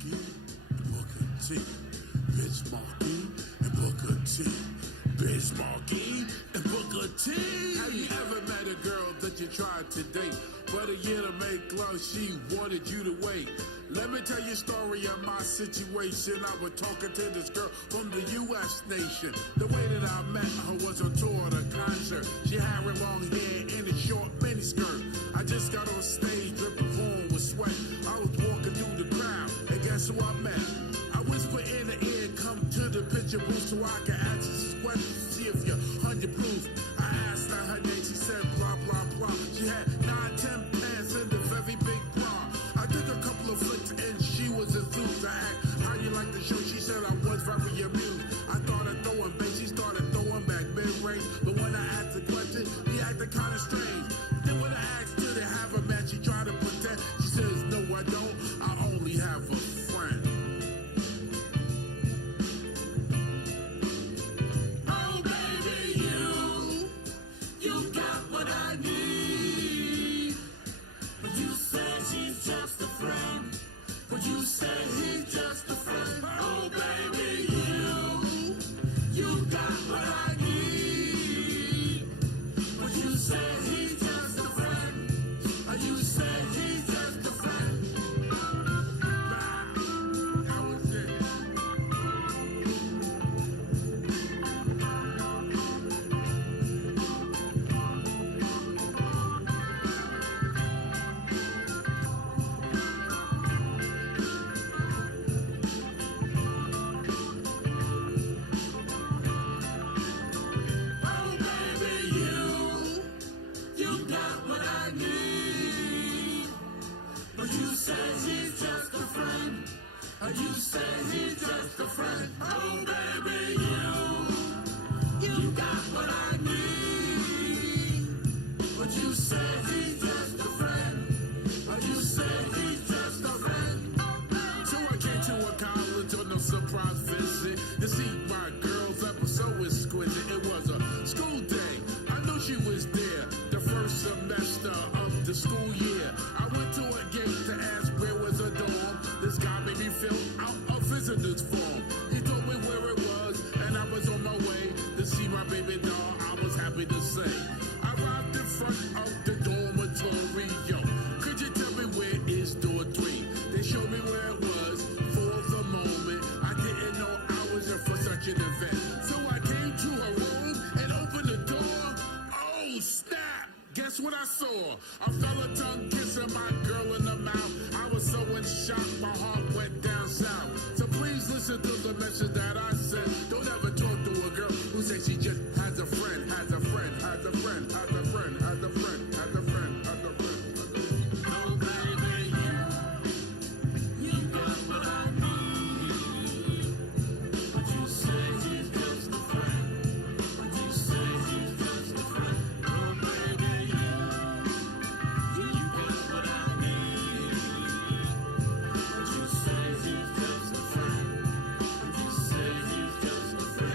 Markie and Booker T. Markie and Booker T. Markie and Booker T. Have you ever met a girl that you tried to date, but a year to make love, she wanted you to wait? Let me tell you a story of my situation. I was talking to this girl from the U.S. nation. The way that I met her was on tour at a concert. She had her long hair and a short miniskirt. I just got on stage, dripping warm with sweat. I was walking through the crowd, and guess who I met? I whispered in her ear, come to the picture booth so I can ask you some questions, see if you're 100 proof. I asked her her name, she said blah, blah, blah. She had 9, 10 pants and a very big bra. I took a couple of flicks and she was enthused. I asked, how you like the show? She said I was very amused. I started throwing bass, she started throwing back mid-range. But when I asked the question, he acted kind of strange. Then when I asked, do they have a man? She tried to pretend. She says, no, I don't. I only have a friend. Oh, baby, you got what I need. But you say she's just a friend. But you say he's just a friend. Oh, baby, you got what I need. But you say he's just a friend. Or you say he's just a friend. Nah, that was it. Oh, baby, you got what I need. But you say he's just a friend. Or you say he's just a friend. Oh, baby, you got what I need. But you say he's just a friend. Or you say he's just a friend. So I came to a college on a surprise visit to see my girl that was so exquisite. It was a school day. I knew she was there the first semester of the school year. I went to a gate to ask where was a dorm. This guy made me fill out a visitor's form. He told me where it was, and I was on my way to see my baby doll. I was happy to say. I arrived in front of the dormitory. Yo, could you tell me where is door 3? They showed me where it was. For the moment, I didn't know I was in for such an event. So I came to her room and opened the door. Oh, snap! Guess what I saw? A fella tongue kissing my girl in the mouth. I was so in shock, my heart went down south. So please listen to the message that I said. Don't ever talk to a girl who says she just has a friend, has a friend, has a friend, has a friend, has a friend, has a friend, has a friend. Oh, baby, you got what I need. But you say he's just a friend. But you say he's just a friend. Oh, baby, you got what I need. But you say he's just a friend. But you say he's just a friend.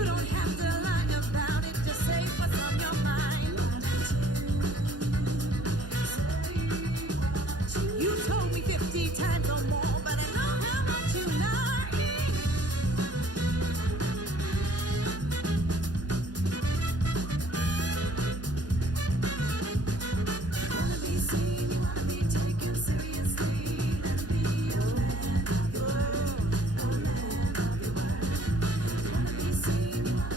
You don't have to lie about it, just say what's on your mind. You told me 50 times or more, but I know how much you like. Wanna be seen, you wanna be taken seriously. Let me be a man of your world, a man of your word. Wanna be seen, you wanna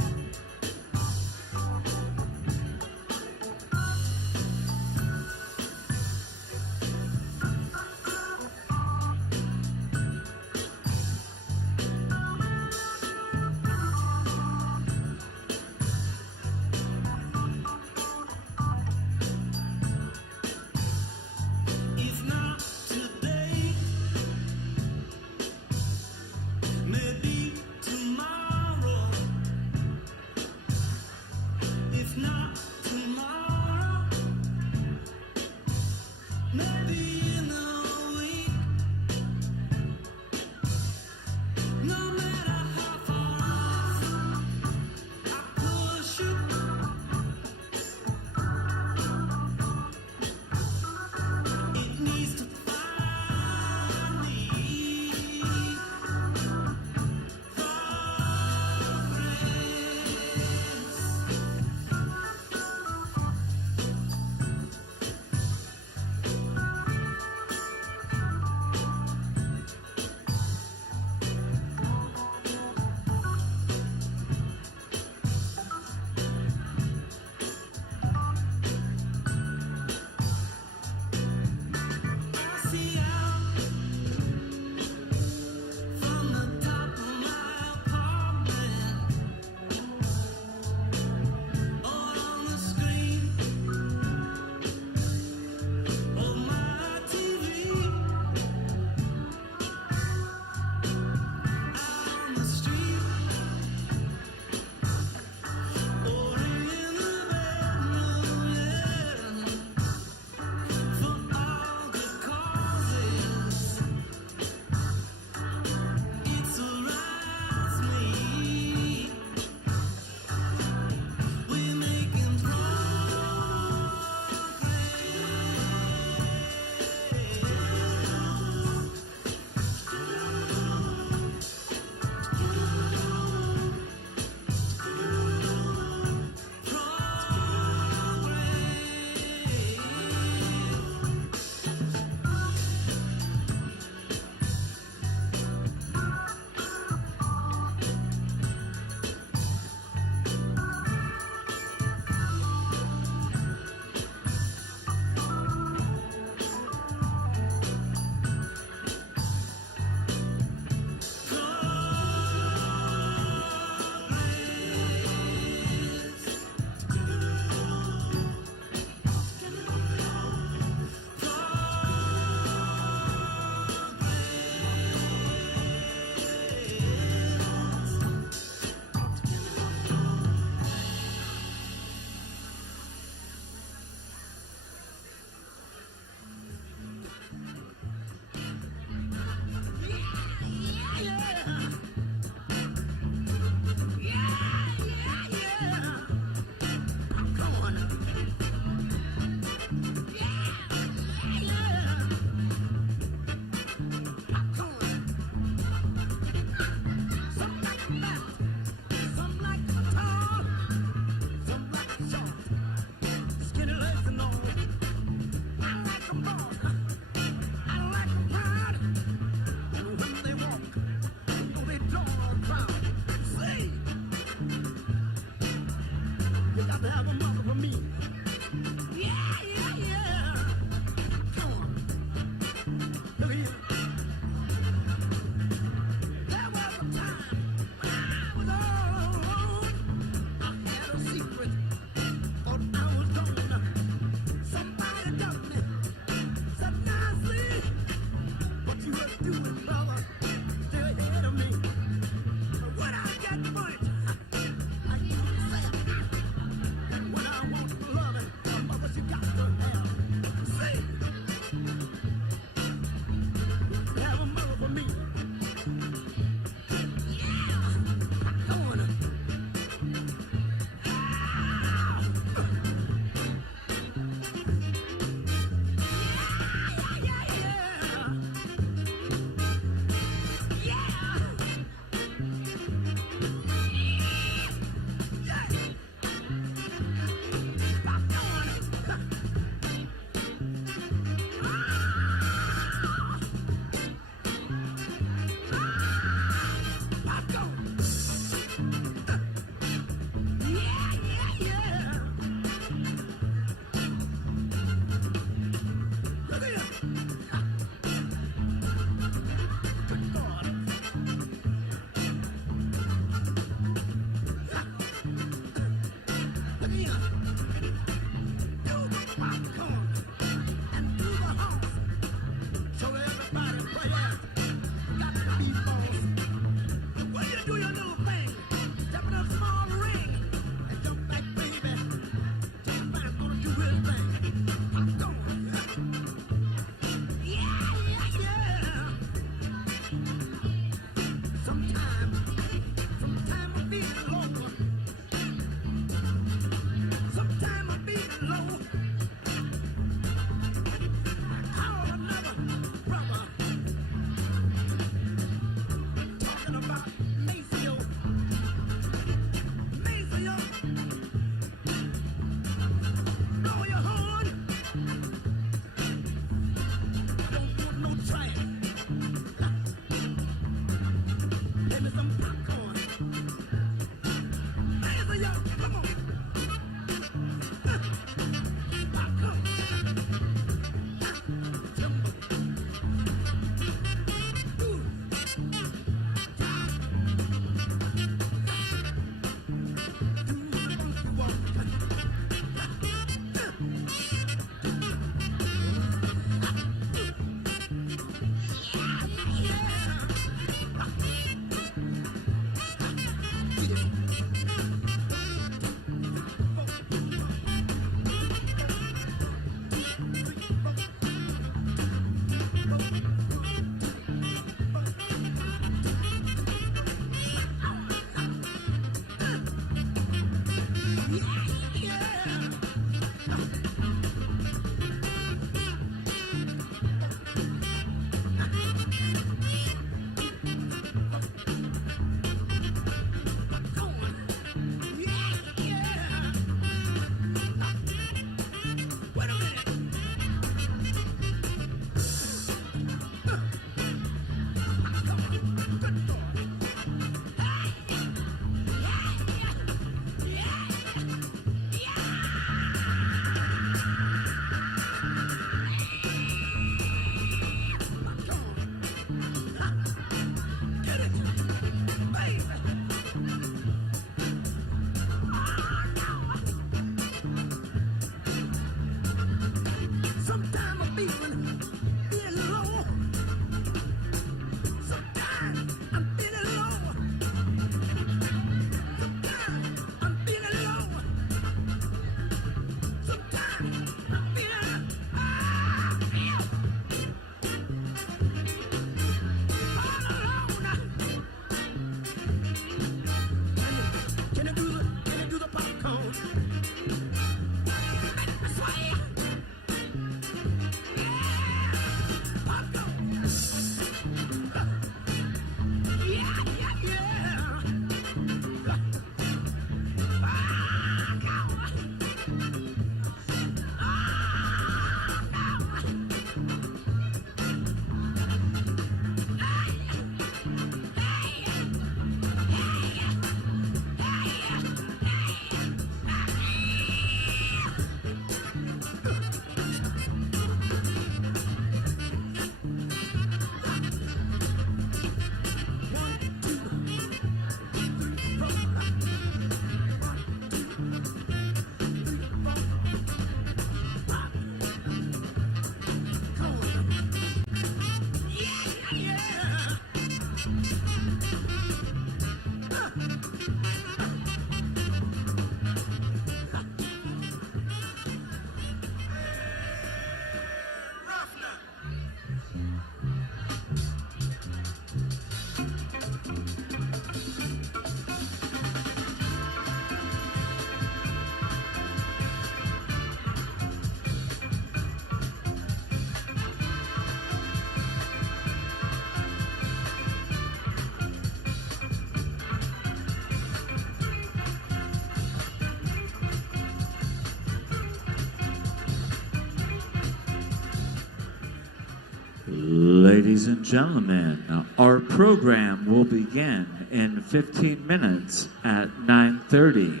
Ladies and gentlemen, our program will begin in 15 minutes at 9:30.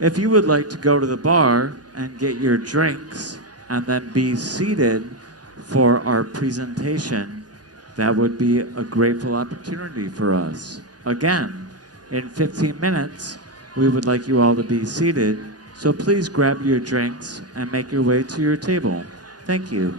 If you would like to go to the bar and get your drinks and then be seated for our presentation, that would be a grateful opportunity for us. Again, in 15 minutes, we would like you all to be seated, so please grab your drinks and make your way to your table. Thank you.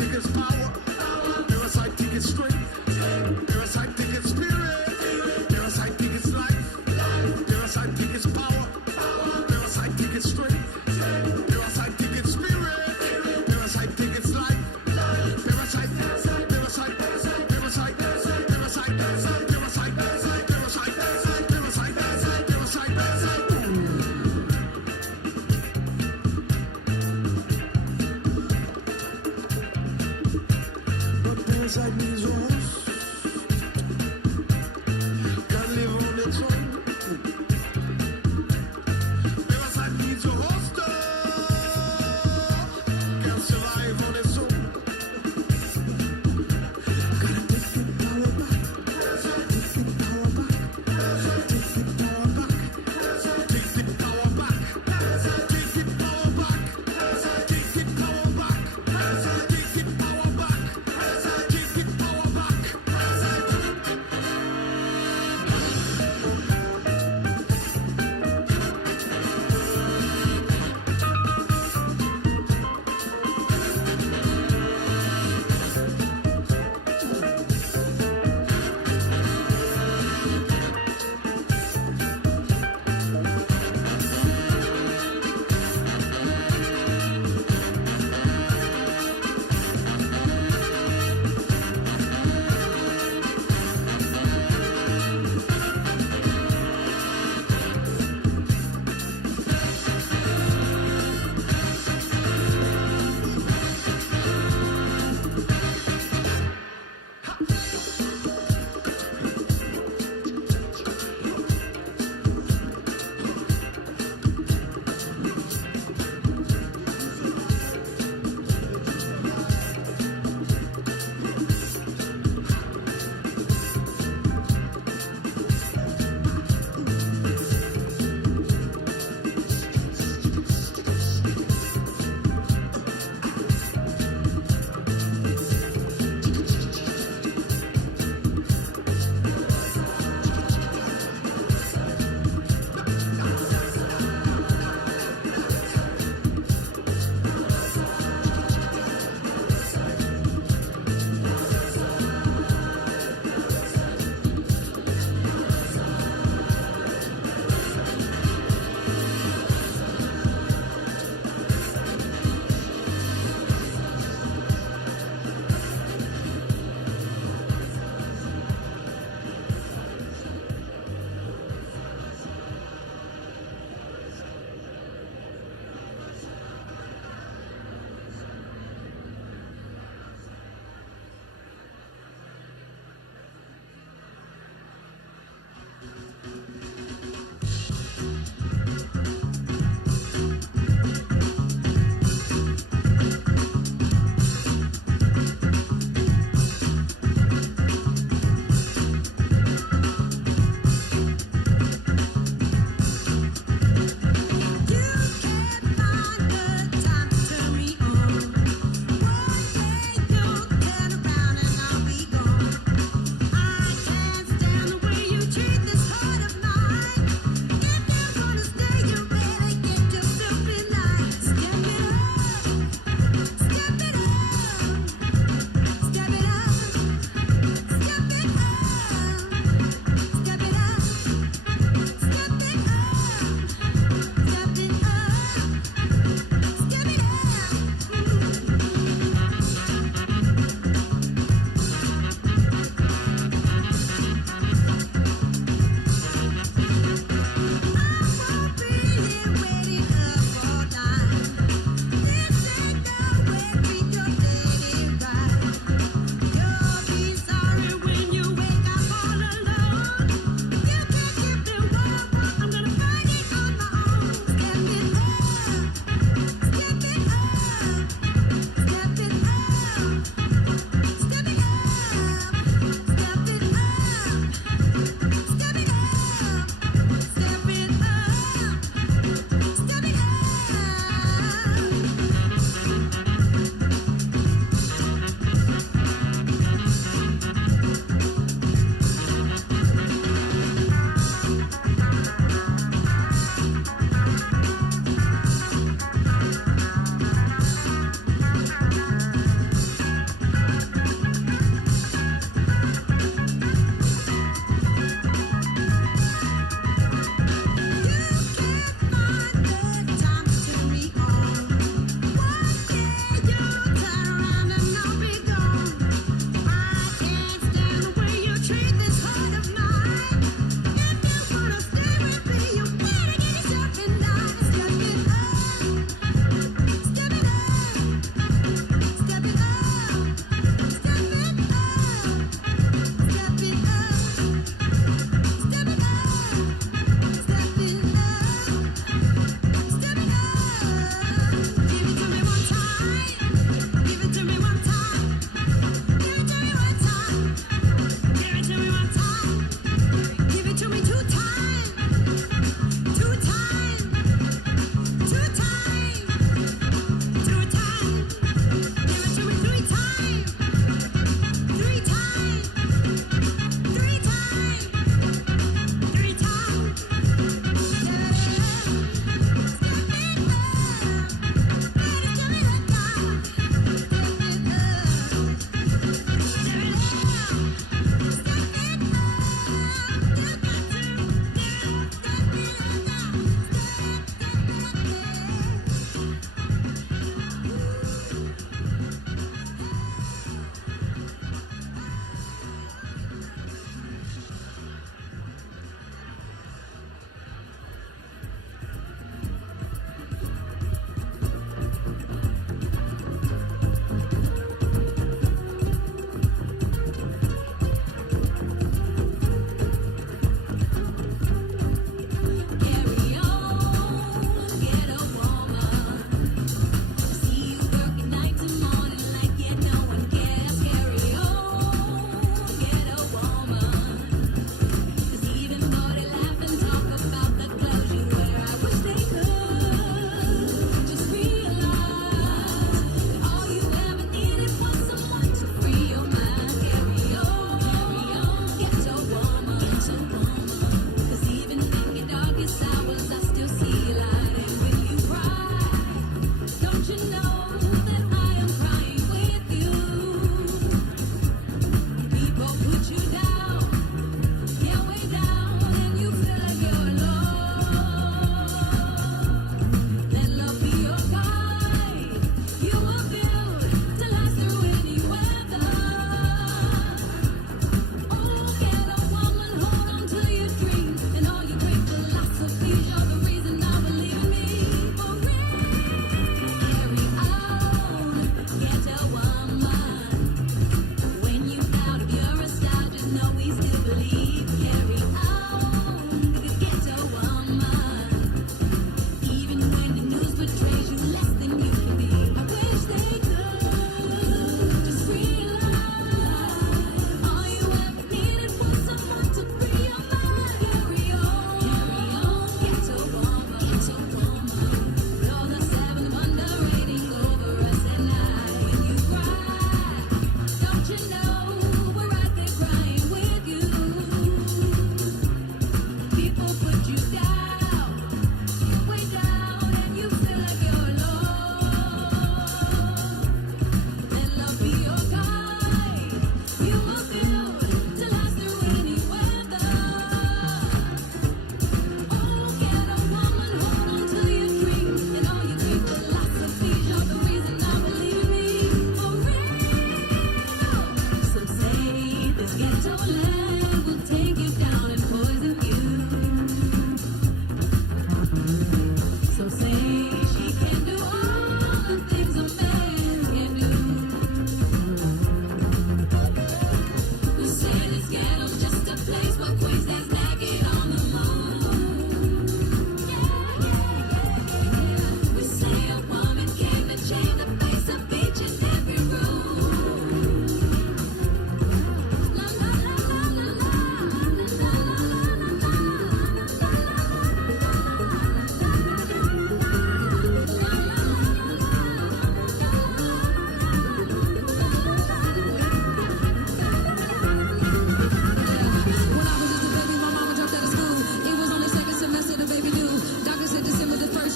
Take us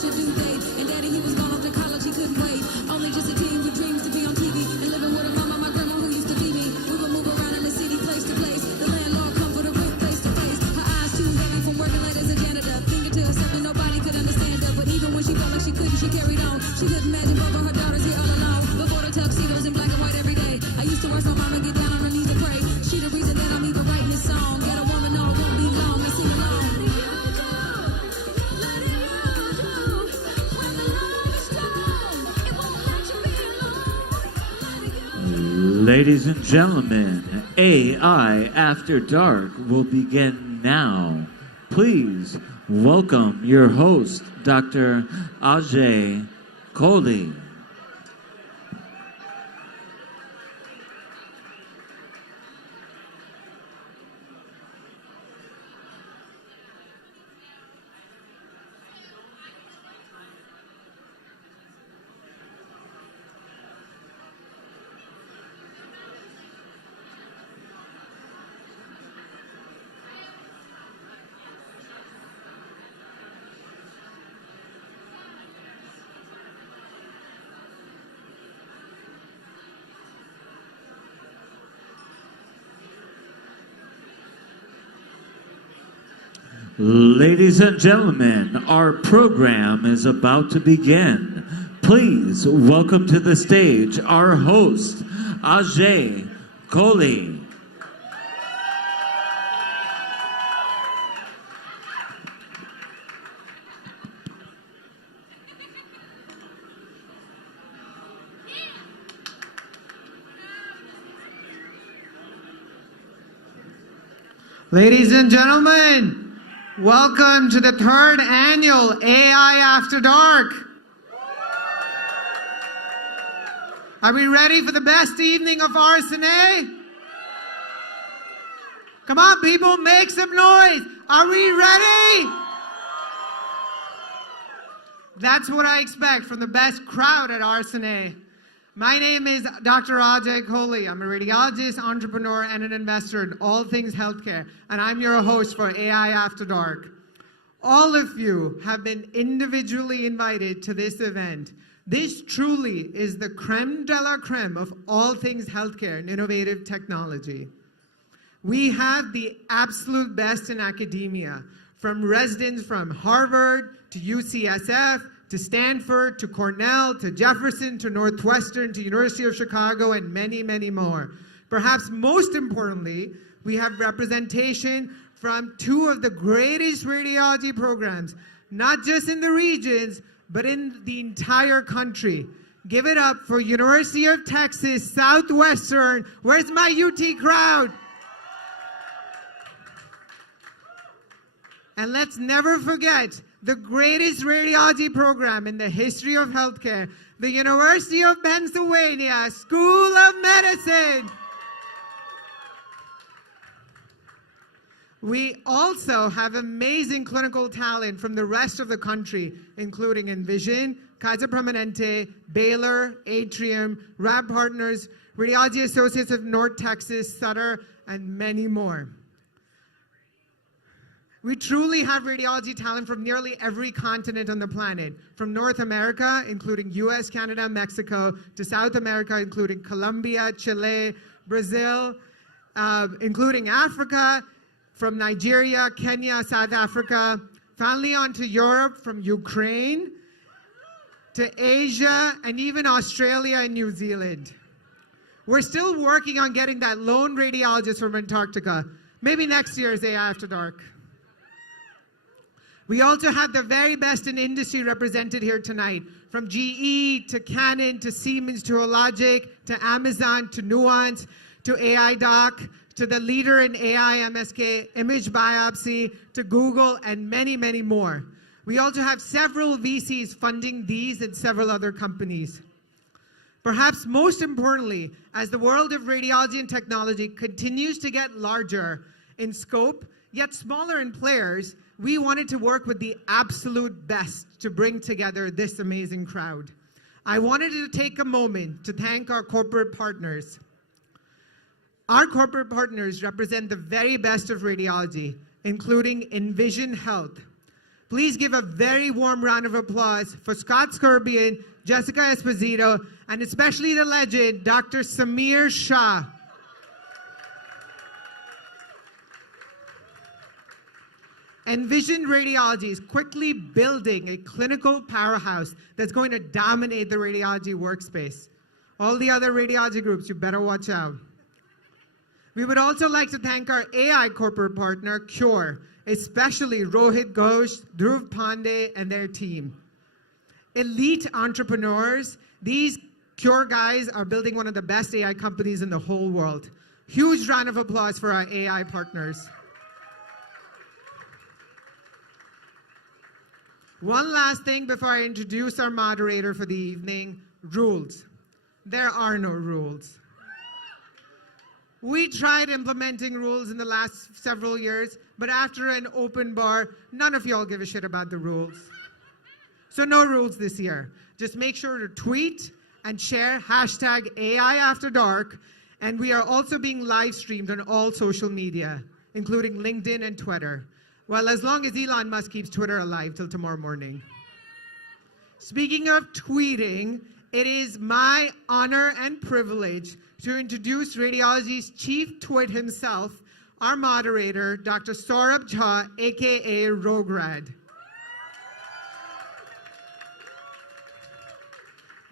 finished a due date. And daddy, he was gone off to college, he couldn't wait. Only just a teen with dreams to be on TV and living with a mama, my grandma who used to be me. We would move around in the city, place to place. The landlord come for the rent, face to face. Her eyes too heavy from working late as a janitor. Thinking to herself that nobody could understand her. But even when she felt like she couldn't, she carried on. She couldn't imagine both of her daughters here all alone. Before the tuxedos in black and white every day. I used to watch my mama get down on her knees to pray. She the reason that I'm even writing this song. Get a woman, no, it won't be long. Let's sing along. Ladies and gentlemen, AI After Dark will begin now. Please welcome your host, Dr. Ajay Kohli. Ladies and gentlemen, our program is about to begin. Please welcome to the stage our host, Ajay Kohli. Ladies and gentlemen, welcome to the 3rd annual AI After Dark. Are we ready for the best evening of RSNA? Come on, people, make some noise. Are we ready? That's what I expect from the best crowd at RSNA. My name is Dr. Ajay Kohli. I'm a radiologist, entrepreneur, and an investor in all things healthcare, and I'm your host for AI After Dark. All of you have been individually invited to this event. This truly is the creme de la creme of all things healthcare and innovative technology. We have the absolute best in academia, from residents from Harvard to UCSF, to Stanford, to Cornell, to Jefferson, to Northwestern, to University of Chicago, and many, many more. Perhaps most importantly, we have representation from 2 of the greatest radiology programs, not just in the regions, but in the entire country. Give it up for University of Texas Southwestern. Where's my UT crowd? And let's never forget the greatest radiology program in the history of healthcare, the University of Pennsylvania School of Medicine. We also have amazing clinical talent from the rest of the country, including Envision, Kaiser Permanente, Baylor, Atrium, Rab Partners, Radiology Associates of North Texas, Sutter, and many more. We truly have radiology talent from nearly every continent on the planet, from North America, including US, Canada, Mexico, to South America, including Colombia, Chile, Brazil, including Africa, from Nigeria, Kenya, South Africa, finally on to Europe, from Ukraine, to Asia, and even Australia and New Zealand. We're still working on getting that lone radiologist from Antarctica. Maybe next year's AI After Dark. We also have the very best in industry represented here tonight, from GE to Canon to Siemens to Hologic to Amazon to Nuance to AI Doc to the leader in AI MSK image biopsy to Google and many, many more. We also have several VCs funding these and several other companies. Perhaps most importantly, as the world of radiology and technology continues to get larger in scope, yet smaller in players, we wanted to work with the absolute best to bring together this amazing crowd. I wanted to take a moment to thank our corporate partners. Our corporate partners represent the very best of radiology, including Envision Health. Please give a very warm round of applause for Scott Scorpion, Jessica Esposito, and especially the legend, Dr. Samir Shah. Envision Radiology is quickly building a clinical powerhouse that's going to dominate the radiology workspace. All the other radiology groups, you better watch out. We would also like to thank our AI corporate partner, Cure, especially Rohit Ghosh, Dhruv Pandey, and their team. Elite entrepreneurs, these Cure guys are building one of the best AI companies in the whole world. Huge round of applause for our AI partners. One last thing before I introduce our moderator for the evening, rules. There are no rules. We tried implementing rules in the last several years, but after an open bar, none of y'all give a shit about the rules. So no rules this year. Just make sure to tweet and share hashtag AI After Dark, and we are also being live streamed on all social media, including LinkedIn and Twitter. Well, as long as Elon Musk keeps Twitter alive till tomorrow morning. Speaking of tweeting, it is my honor and privilege to introduce radiology's chief twit himself, our moderator, Dr. Saurabh Jha, aka Rograd.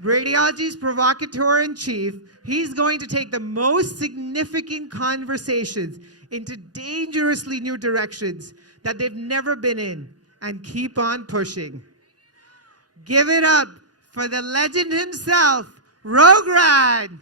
Radiology's provocateur-in-chief, he's going to take the most significant conversations into dangerously new directions that they've never been in and keep on pushing. Give it up for the legend himself, Rograd.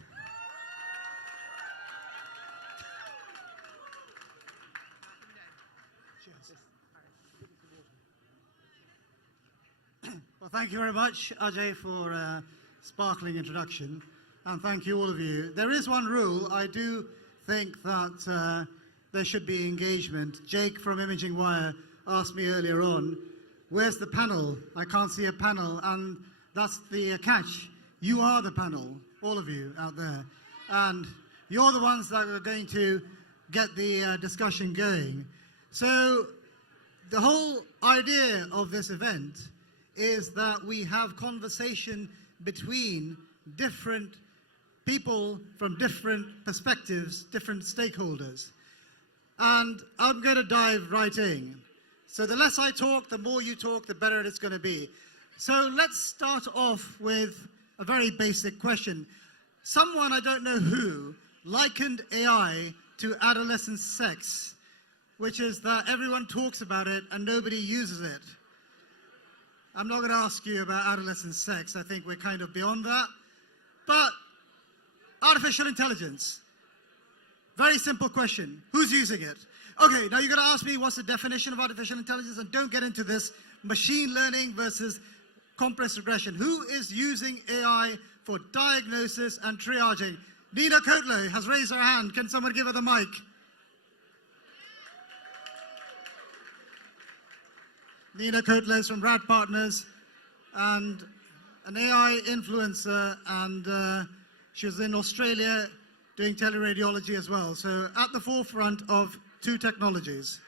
Well, thank you very much, Ajay, for a sparkling introduction, and thank you all of you. There is one rule. I do think that there should be engagement. Jake from Imaging Wire asked me earlier on, where's the panel? I can't see a panel, and that's the catch. You are the panel, all of you out there, and you're the ones that are going to get the discussion going. So the whole idea of this event is that we have conversation between different people from different perspectives, different stakeholders. And I'm going to dive right in. So the less I talk, the more you talk, the better it's going to be. So let's start off with a very basic question. Someone, I don't know who, likened AI to adolescent sex, which is that everyone talks about it and nobody uses it. I'm not going to ask you about adolescent sex. I think we're kind of beyond that. But artificial intelligence. Very simple question. Who's using it? Okay, now you're going to ask me what's the definition of artificial intelligence, and don't get into this machine learning versus compressed regression. Who is using AI for diagnosis and triaging? Nina Kotler has raised her hand. Can someone give her the mic? Nina Kotler is from Rad Partners and an AI influencer, and she was in Australia doing teleradiology as well. So at the forefront of two technologies.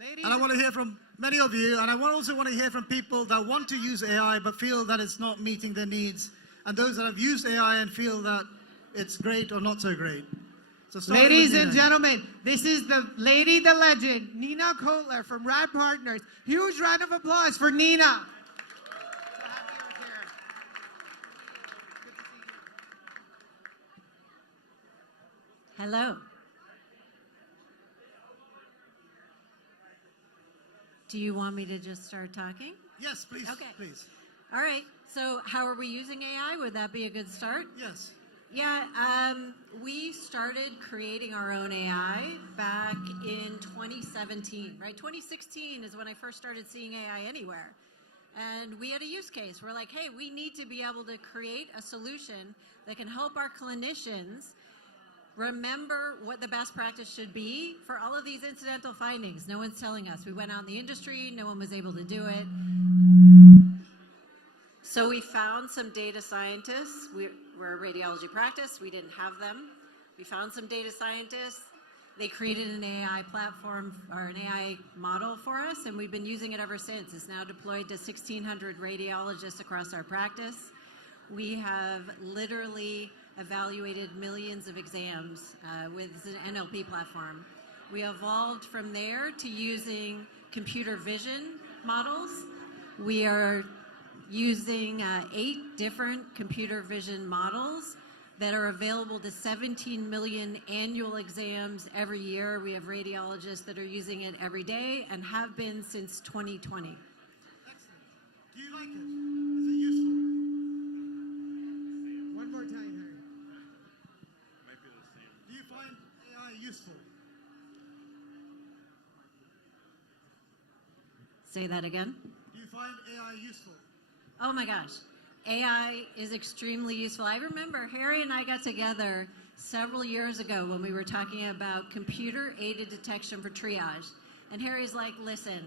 Ladies, And I want to hear from many of you, and I also want to hear from people that want to use AI but feel that it's not meeting their needs, and those that have used AI and feel that it's great or not so great. So ladies and gentlemen, this is the lady, the legend, Nina Kotler from Rad Partners. Huge round of applause for Nina. Hello. Do you want me to just start talking? Yes, please. Okay. Please. All right. So how are we using AI? Would that be a good start? Yes. Yeah, we started creating our own AI back in 2017, right? 2016 is when I first started seeing AI anywhere. And we had a use case. We're like, hey, we need to be able to create a solution that can help our clinicians remember what the best practice should be for all of these incidental findings. No one's telling us. We went out in the industry, no one was able to do it. So we found some data scientists. We're a radiology practice. We didn't have them. We found some data scientists, They created an AI platform or an AI model for us, and we've been using it ever since. It's now deployed to 1,600 radiologists across our practice. We have literally evaluated millions of exams with an NLP platform. We evolved from there to using computer vision models. We are using 8 different computer vision models that are available to 17 million annual exams every year. We have radiologists that are using it every day and have been since 2020. Excellent. Do you like it? Is it useful? One more time, Harry. Do you find AI useful? Say that again. Do you find AI useful? Oh my gosh. AI is extremely useful. I remember Harry and I got together several years ago when we were talking about computer-aided detection for triage. And Harry's like, listen,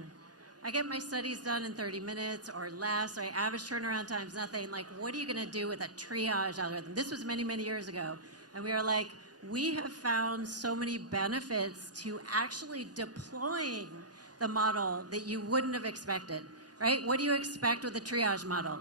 I get my studies done in 30 minutes or less. So average turnaround time's nothing. Like, what are you going to do with a triage algorithm? This was many, many years ago. And we were like, we have found so many benefits to actually deploying the model that you wouldn't have expected, right? What do you expect with a triage model?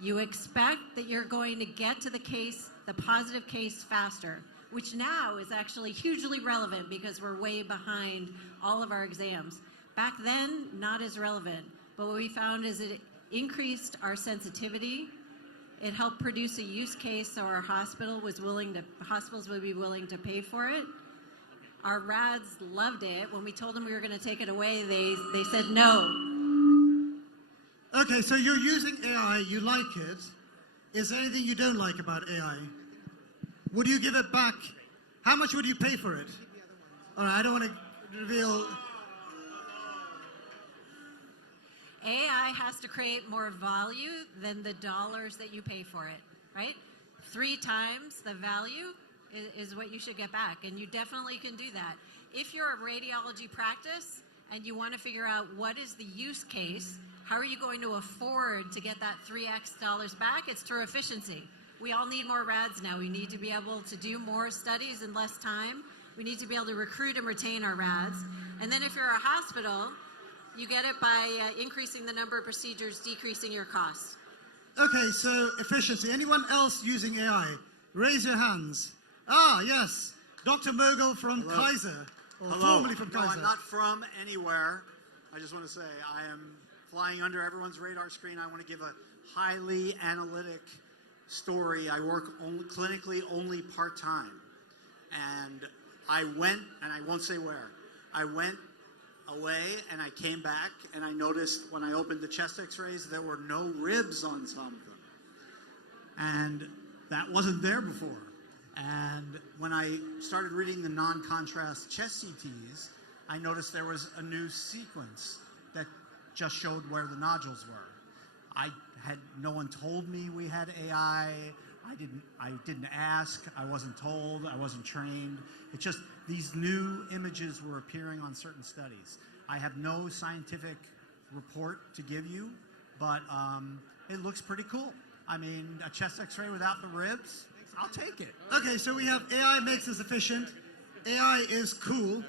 You expect that you're going to get to the case, the positive case faster, which now is actually hugely relevant because we're way behind all of our exams. Back then, not as relevant, but what we found is it increased our sensitivity. It helped produce a use case so our hospitals would be willing to pay for it. Our RADs loved it. When we told them we were going to take it away, they said no. Okay, so you're using AI, you like it. Is there anything you don't like about AI? Would you give it back? How much would you pay for it? All right, I don't want to reveal. AI has to create more value than the dollars that you pay for it, right? 3 times the value is what you should get back, and you definitely can do that. If you're a radiology practice and you want to figure out what is the use case, how are you going to afford to get that 3x dollars back? It's through efficiency. We all need more RADs now. We need to be able to do more studies in less time. We need to be able to recruit and retain our RADs. And then if you're a hospital, you get it by increasing the number of procedures, decreasing your costs. Okay, so efficiency. Anyone else using AI? Raise your hands. Ah, yes. Dr. Mogul from Hello. Kaiser, or Hello. formerly from No, Kaiser. I'm not from anywhere. I just want to say I am flying under everyone's radar screen. I want to give a highly analytic story. I work clinically only part-time. And I went, and I won't say where, I went away and I came back and I noticed when I opened the chest x-rays there were no ribs on some of them. And that wasn't there before. And when I started reading the non-contrast chest CTs, I noticed there was a new sequence that just showed where the nodules were. No one told me we had AI. I didn't ask. I wasn't told. I wasn't trained. It's just these new images were appearing on certain studies. I have no scientific report to give you, but it looks pretty cool. I mean, a chest x-ray without the ribs, I'll take it. Okay, so we have AI makes us efficient. AI is cool.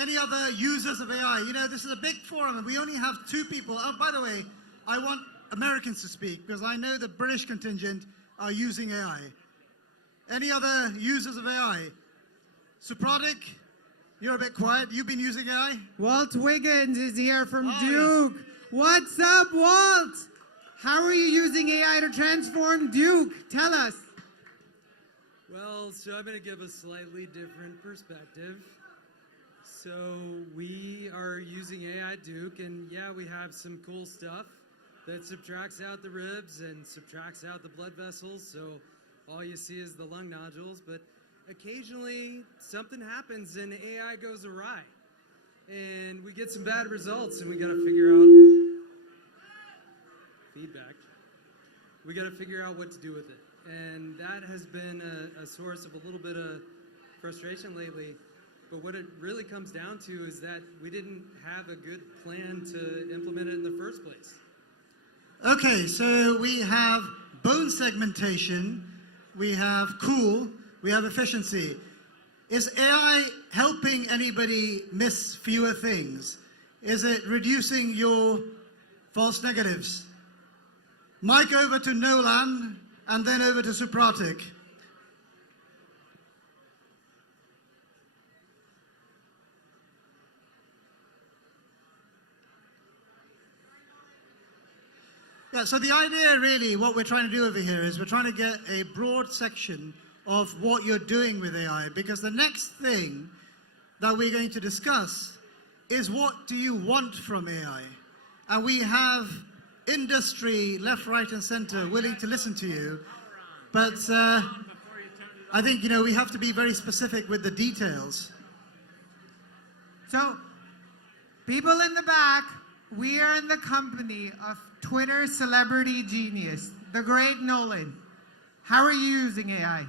Any other users of AI? You know, this is a big forum and we only have 2 people. Oh, by the way, I want Americans to speak because I know the British contingent are using AI. Any other users of AI? Supratik, you're a bit quiet. You've been using AI? Walt Wiggins is here from Oh, Duke. What's up, Walt? How are you using AI to transform Duke? Tell us. Well, so I'm going to give a slightly different perspective. So we are using AI at Duke, and yeah, we have some cool stuff that subtracts out the ribs and subtracts out the blood vessels, so all you see is the lung nodules, but occasionally something happens and AI goes awry, and we get some bad results, and we got to figure out feedback. We got to figure out what to do with it. And that has been a source of a little bit of frustration lately. But what it really comes down to is that we didn't have a good plan to implement it in the first place. Okay, so we have bone segmentation, we have cool, we have efficiency. Is AI helping anybody miss fewer things? Is it reducing your false negatives? Mic over to Nolan, and then over to Supratik. Yeah, so the idea really, what we're trying to do over here is we're trying to get a broad section of what you're doing with AI, because the next thing that we're going to discuss is what do you want from AI? And we have industry, left, right, and center willing to listen to you, but I think, we have to be very specific with the details. So, people in the back, we are in the company of Twitter celebrity genius, the great Nolan. How are you using AI?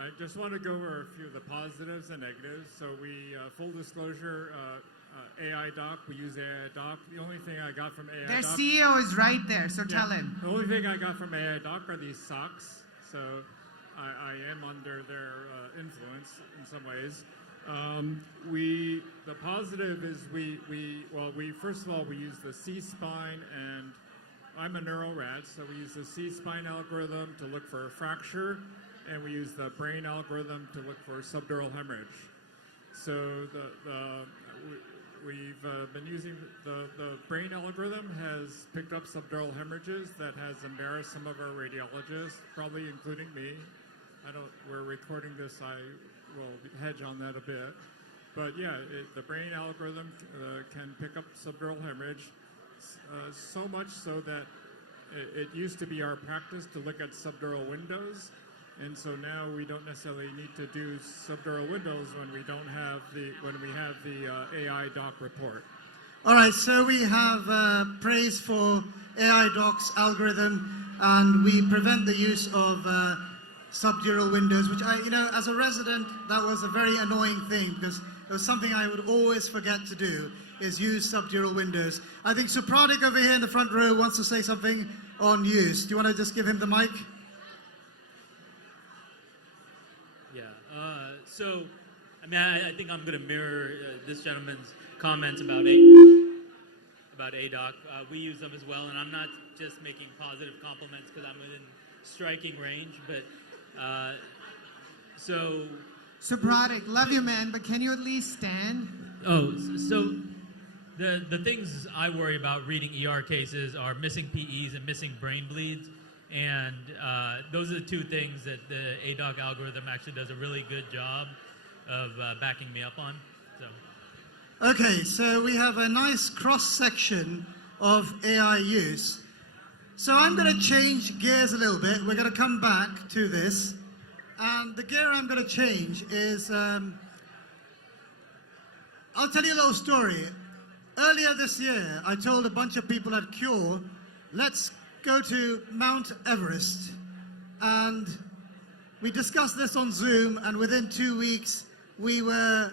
I just want to go over a few of the positives and negatives. So we, full disclosure, AI Doc, we use AI Doc. The only thing I got from AI Their Doc... CEO is right there, so tell him. The only thing I got from AI Doc are these socks. So I am under their influence in some ways. The positive is we first of all, we use the C-spine, and I'm a neuro rat, so we use the C-spine algorithm to look for a fracture, and we use the brain algorithm to look for subdural hemorrhage. So we've been using the brain algorithm has picked up subdural hemorrhages that has embarrassed some of our radiologists, probably including me. We're recording this, I will hedge on that a bit. But yeah, the brain algorithm can pick up subdural hemorrhage, so much so that it used to be our practice to look at subdural windows, and so now we don't necessarily need to do subdural windows when we have the AI Doc report. All right, so we have praise for AI Doc's algorithm, and we prevent the use of subdural windows, which as a resident, that was a very annoying thing, because it was something I would always forget to do, is use subdural windows. I think Supratik over here in the front row wants to say something on use. Do you want to just give him the mic? Yeah, so, I think I'm going to mirror this gentleman's comments about ADOC. We use them as well, and I'm not just making positive compliments because I'm within striking range, but Supratik, love you, man, but can you at least stand? Oh, so the things I worry about reading ER cases are missing PEs and missing brain bleeds, and those are the two things that the ADOC algorithm actually does a really good job of backing me up on. So. Okay, so we have a nice cross-section of AI use. So I'm going to change gears a little bit. We're going to come back to this. And the gear I'm going to change is, I'll tell you a little story. Earlier this year, I told a bunch of people at Cure, let's go to Mount Everest. And we discussed this on Zoom, and within 2 weeks, we were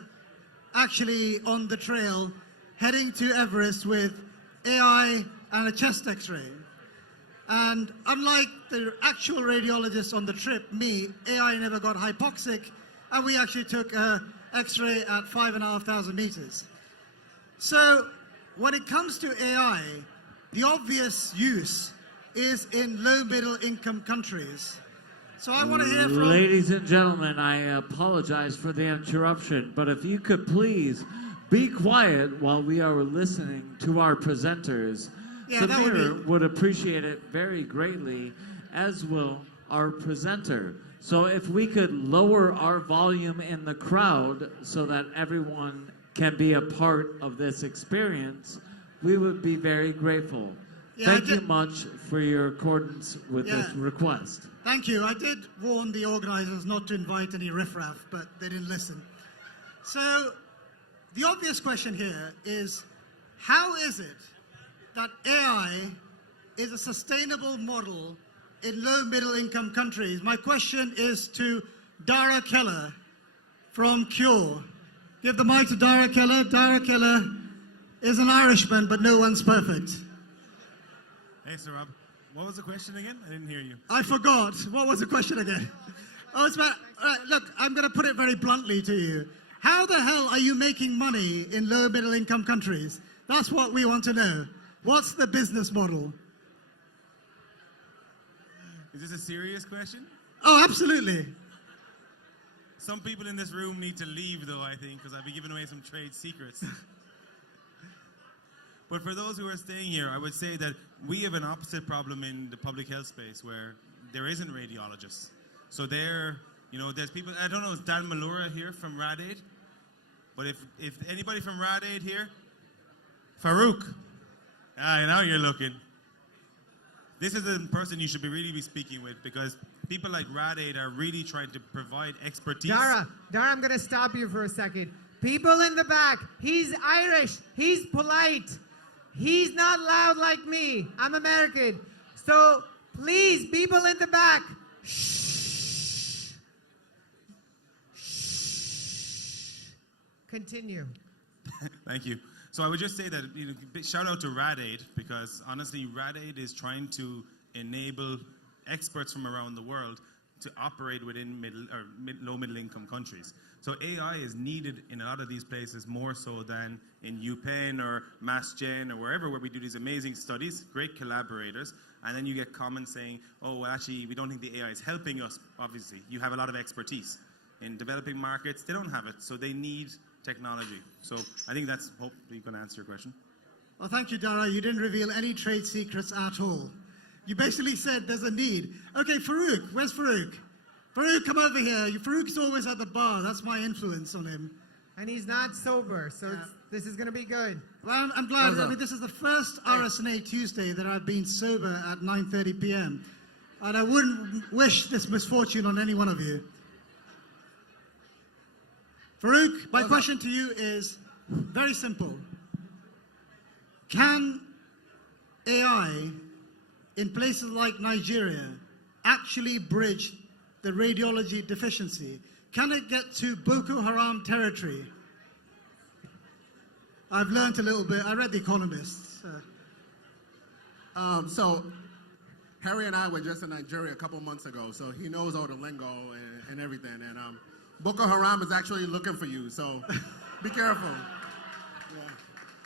actually on the trail, heading to Everest with AI and a chest x-ray. And unlike the actual radiologist on the trip, me, AI never got hypoxic, and we actually took an x-ray at 5,500 meters. So when it comes to AI, the obvious use is in low middle income countries. So I want to hear from... Ladies and gentlemen, I apologize for the interruption, but if you could please be quiet while we are listening to our presenters. Yeah, Samir would appreciate it very greatly, as will our presenter. So if we could lower our volume in the crowd so that everyone can be a part of this experience, we would be very grateful. Yeah, Thank you much for your accordance with this request. Thank you. I did warn the organizers not to invite any riffraff, but they didn't listen. So the obvious question here is, how is it that AI is a sustainable model in low middle income countries? My question is to Dara Keller from Cure. Give the mic to Dara Keller. Dara Keller is an Irishman, but no one's perfect. Hey, Sir Rob. What was the question again? I didn't hear you. I forgot. What was the question again? Oh, it's about, look, I'm going to put it very bluntly to you. How the hell are you making money in low middle income countries? That's what we want to know. What's the business model? Is this a serious question? Oh, absolutely. Some people in this room need to leave, though, I think, because I'll be giving away some trade secrets. But for those who are staying here, I would say that we have an opposite problem in the public health space where there isn't radiologists. So there's people, I don't know, is Dan Malura here from Rad Aid? But if anybody from Rad Aid here? Farouk. Now you're looking. This is the person you should really be speaking with, because people like Rad Aid are really trying to provide expertise. Dara, I'm going to stop you for a second. People in the back, he's Irish, he's polite, he's not loud like me. I'm American. So please, people in the back, shh. Shh. Continue. Thank you. So I would just say that, shout out to Rad Aid, because honestly, Rad Aid is trying to enable experts from around the world to operate within low middle income countries. So AI is needed in a lot of these places more so than in UPenn or MassGen or wherever, where we do these amazing studies, great collaborators, and then you get comments saying, oh, well, actually, we don't think the AI is helping us. Obviously, you have a lot of expertise. In developing markets, they don't have it, so they need technology. So I think that's hopefully going to answer your question. Well, thank you, Dara. You didn't reveal any trade secrets at all. You basically said there's a need. Okay, Farouk, where's Farouk? Farouk, come over here. Farouk's always at the bar. That's my influence on him. And he's not sober, so this is going to be good. Well, I'm glad. I mean, this is the first RSNA Tuesday that I've been sober at 9:30 p.m. And I wouldn't wish this misfortune on any one of you. Farouk, my question to you is very simple. Can AI in places like Nigeria actually bridge the radiology deficiency? Can it get to Boko Haram territory? I've learned a little bit. I read The Economist. So Harry and I were just in Nigeria a couple months ago, so he knows all the lingo and everything. And Boko Haram is actually looking for you, so be careful. Yeah.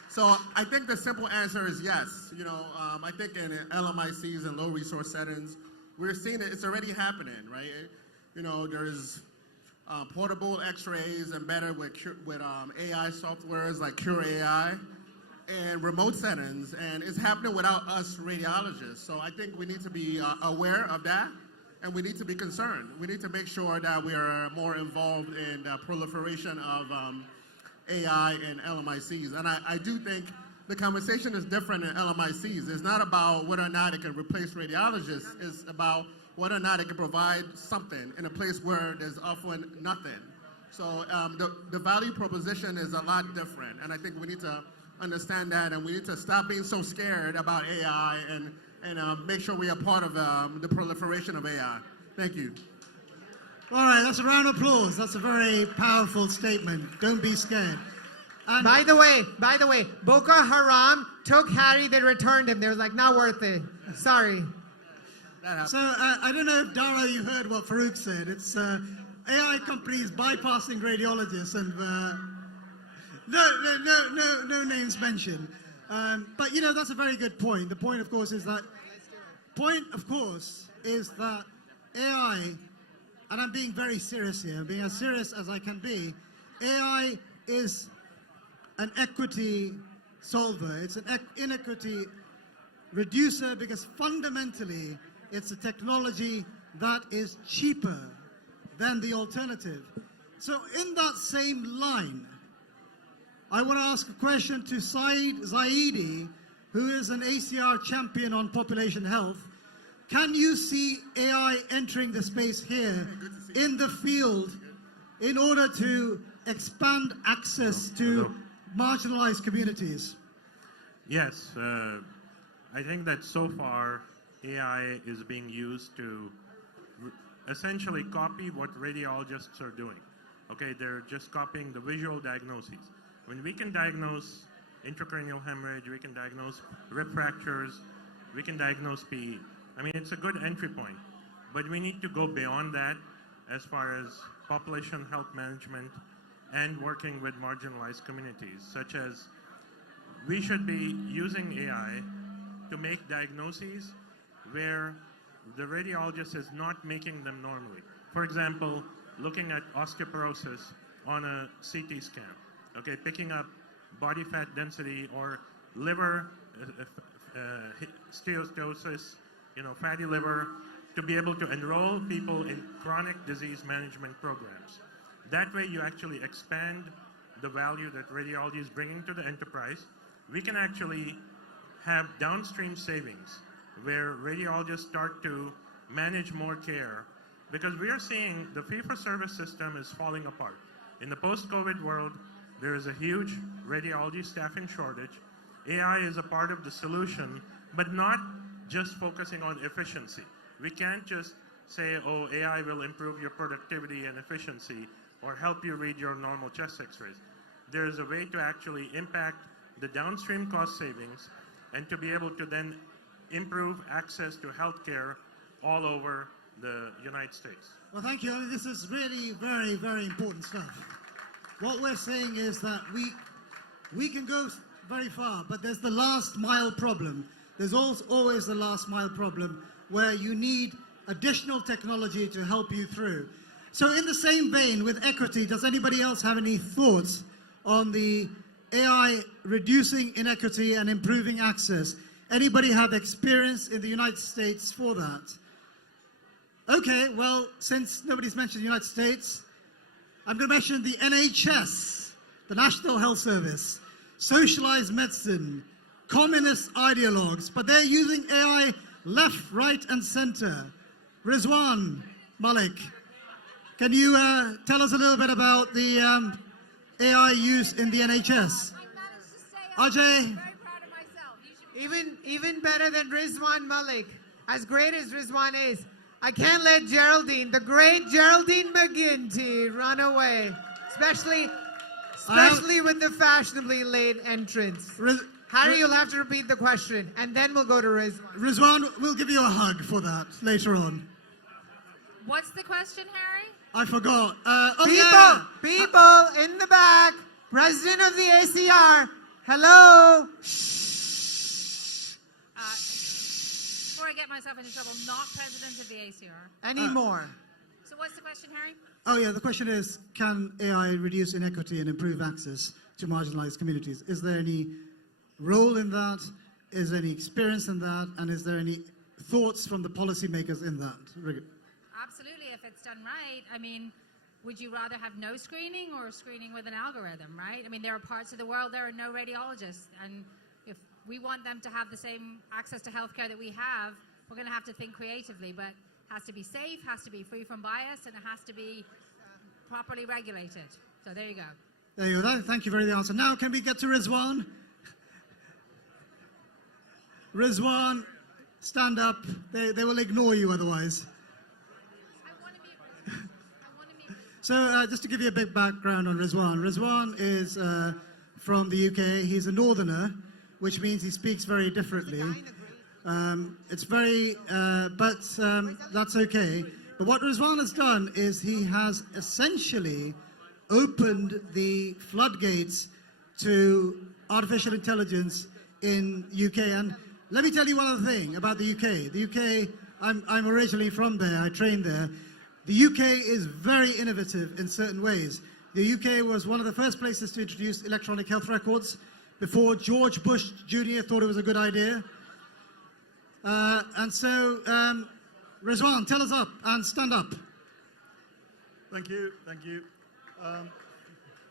So I think the simple answer is yes. I think in LMICs and low resource settings, we're seeing it. It's already happening, right? There's portable X-rays embedded with AI softwares like Cure AI and remote settings, and it's happening without us radiologists. So I think we need to be aware of that, and we need to be concerned. We need to make sure that we are more involved in the proliferation of AI and LMICs. And I do think the conversation is different in LMICs. It's not about whether or not it can replace radiologists. It's about whether or not it can provide something in a place where there's often nothing. So the value proposition is a lot different. And I think we need to understand that, and we need to stop being so scared about AI and make sure we are part of the proliferation of AI. Thank you. All right, that's a round of applause. That's a very powerful statement. Don't be scared. And By the way, Boko Haram took Harry, they returned him. They were like, not worth it. Sorry. so I don't know if Dara, you heard what Farouk said. It's AI companies bypassing radiologists, and no names mentioned. But that's a very good point. The point, of course, is that AI, and I'm being very serious here, I'm being as serious as I can be. AI is an equity solver. It's an inequity reducer, because fundamentally it's a technology that is cheaper than the alternative. So in that same line, I want to ask a question to Saeed Zaidi, who is an ACR champion on population health. Can you see AI entering the space here in the field in order to expand access to marginalized communities? Yes, I think that so far AI is being used to essentially copy what radiologists are doing. Okay, they're just copying the visual diagnoses. When we can diagnose intracranial hemorrhage, we can diagnose rib fractures, we can diagnose PE. I mean, it's a good entry point, but we need to go beyond that as far as population health management and working with marginalized communities, such as we should be using AI to make diagnoses where the radiologist is not making them normally. For example, looking at osteoporosis on a CT scan, okay, picking up body fat density or liver steatosis, fatty liver, to be able to enroll people in chronic disease management programs. That way you actually expand the value that radiology is bringing to the enterprise. We can actually have downstream savings where radiologists start to manage more care, because we are seeing the fee-for-service system is falling apart. In the post-COVID world, there is a huge radiology staffing shortage. AI is a part of the solution, but not just focusing on efficiency. We can't just say, oh, AI will improve your productivity and efficiency or help you read your normal chest x-rays. There is a way to actually impact the downstream cost savings and to be able to then improve access to healthcare all over the United States. Well, thank you. This is really very, very important stuff. What we're saying is that we can go very far, but there's the last mile problem. There's always the last mile problem where you need additional technology to help you through. So in the same vein with equity, does anybody else have any thoughts on the AI reducing inequity and improving access? Anybody have experience in the United States for that? Okay, well, since nobody's mentioned the United States, I'm going to mention the NHS, the National Health Service, socialized medicine, communist ideologues, but they're using AI left, right, and center. Rizwan Malik, can you tell us a little bit about the AI use in the NHS? Ajay? Even better than Rizwan Malik, as great as Rizwan is, I can't let Geraldine, the great Geraldine McGinty, run away, especially with the fashionably late entrance. Harry, you'll have to repeat the question, and then we'll go to Rizwan. Rizwan, we'll give you a hug for that later on. What's the question, Harry? I forgot. People in the back, President of the ACR, hello. Before I get myself into trouble, not president of the ACR. Anymore. So what's the question, Harry? Oh yeah, the question is, can AI reduce inequity and improve access to marginalized communities? Is there any role in that? Is there any experience in that? And is there any thoughts from the policymakers in that? Absolutely, if it's done right. I mean, would you rather have no screening or screening with an algorithm, right? I mean, there are parts of the world there are no radiologists, and if we want them to have the same access to healthcare that we have, we're going to have to think creatively, but it has to be safe, has to be free from bias, and it has to be properly regulated. So there you go. There you go. Thank you for the answer. Now, can we get to Rizwan? Rizwan, stand up. They will ignore you otherwise. So just to give you a big background on Rizwan. Rizwan is from the UK. He's a northerner, which means he speaks very differently. It's very, but that's okay. But what Rizwan has done is he has essentially opened the floodgates to artificial intelligence in UK. And let me tell you one other thing about the UK. The UK, I'm originally from there. I trained there. The UK is very innovative in certain ways. The UK was one of the first places to introduce electronic health records before George Bush Jr. thought it was a good idea. And so, Rizwan, tell us up and stand up. Thank you.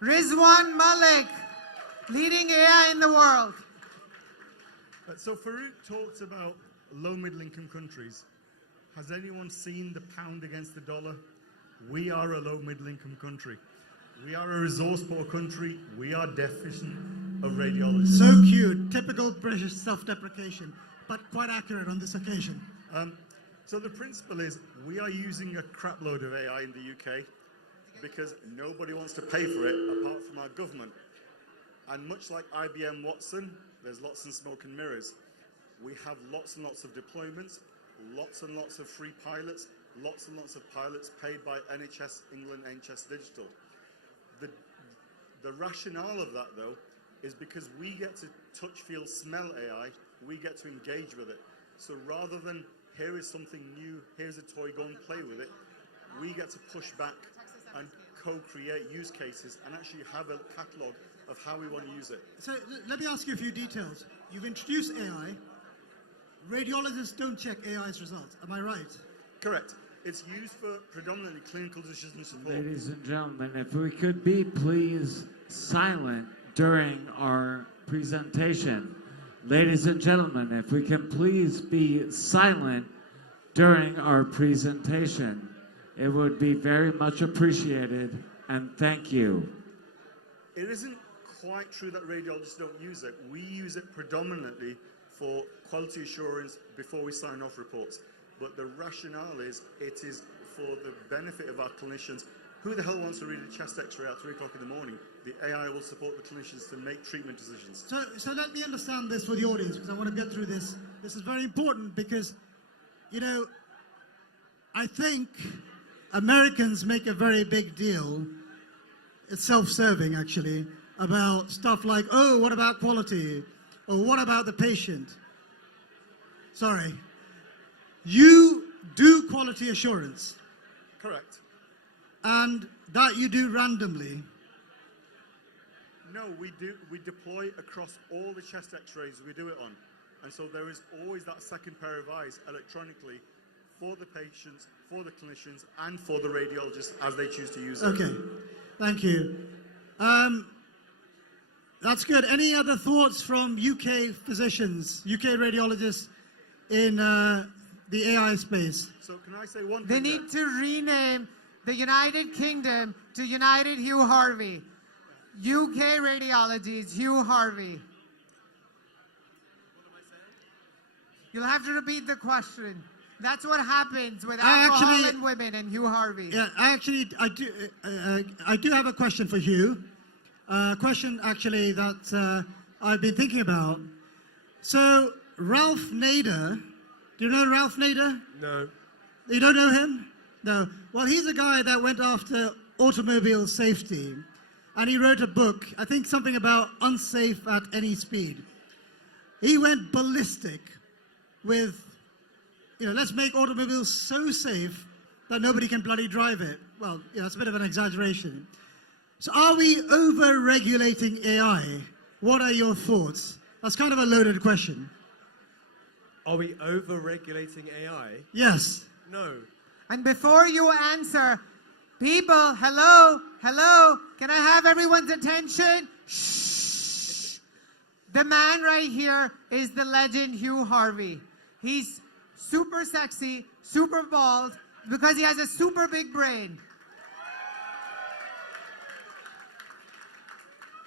Rizwan Malik, leading AI in the world. So Farouk talked about low middle income countries. Has anyone seen the pound against the dollar? We are a low middle income country. We are a resource poor country. We are deficient of radiologists. So cute, typical British self-deprecation, but quite accurate on this occasion. So the principle is we are using a crap load of AI in the UK because nobody wants to pay for it apart from our government. And much like IBM Watson, there's lots of smoke and mirrors. We have lots and lots of deployments, lots and lots of free pilots, lots and lots of pilots paid by NHS England, NHS Digital. The rationale of that, though, is because we get to touch, feel, smell AI, we get to engage with it. So rather than here is something new, here's a toy, go and play with it, we get to push back and co-create use cases and actually have a catalogue of how we want to use it. So let me ask you a few details. You've introduced AI. Radiologists don't check AI's results. Am I right? Correct. It's used for predominantly clinical decision support. Ladies and gentlemen, if we could be please silent during our presentation. Ladies and gentlemen, if we can please be silent during our presentation, it would be very much appreciated, and thank you. It isn't quite true that radiologists don't use it. We use it predominantly for quality assurance before we sign off reports. But the rationale is it is for the benefit of our clinicians. Who the hell wants to read a chest x-ray at 3 o'clock in the morning? The AI will support the clinicians to make treatment decisions. So let me understand this for the audience, because I want to get through this. This is very important because, you know, I think Americans make a very big deal, it's self-serving actually, about stuff like, oh, what about quality? Or what about the patient? Sorry. You do quality assurance. Correct. And that you do randomly. No, we deploy across all the chest x-rays we do it on. And so there is always that second pair of eyes electronically for the patients, for the clinicians, and for the radiologists as they choose to use it. Okay, thank you. That's good. Any other thoughts from UK physicians, UK radiologists in the AI space? So can I say one They thing? need to rename the United Kingdom to United Hugh Harvey. UK Radiology is Hugh Harvey. You'll have to repeat the question. That's what happens with alcohol and women and Hugh Harvey. Yeah, I do have a question for Hugh. A question actually that I've been thinking about. So Ralph Nader, do you know Ralph Nader? No. You don't know him? No. Well, he's a guy that went after automobile safety, and he wrote a book, I think something about unsafe at any speed. He went ballistic with, you know, let's make automobiles so safe that nobody can bloody drive it. Well, you know, it's a bit of an exaggeration. So are we over-regulating AI? What are your thoughts? That's kind of a loaded question. Are we over-regulating AI? Yes. No. And before you answer, people, hello, can I have everyone's attention? Shh. The man right here is the legend Hugh Harvey. He's super sexy, super bald, because he has a super big brain.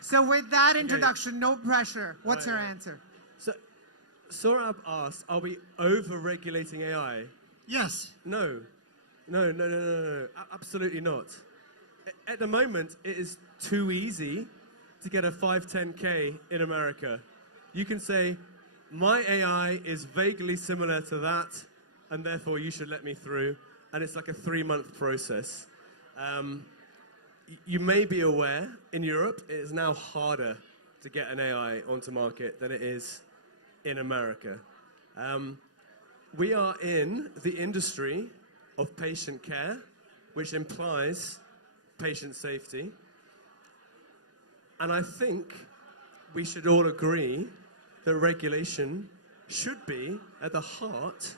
So with that introduction, no pressure. What's your answer? So, Saurabh asked, are we over-regulating AI? Yes. No. Absolutely not. At the moment, it is too easy to get a 510K in America. You can say, my AI is vaguely similar to that, and therefore you should let me through. And it's like a 3-month process. You may be aware, in Europe, it is now harder to get an AI onto market than it is in America. We are in the industry of patient care, which implies patient safety. And I think we should all agree that regulation should be at the heart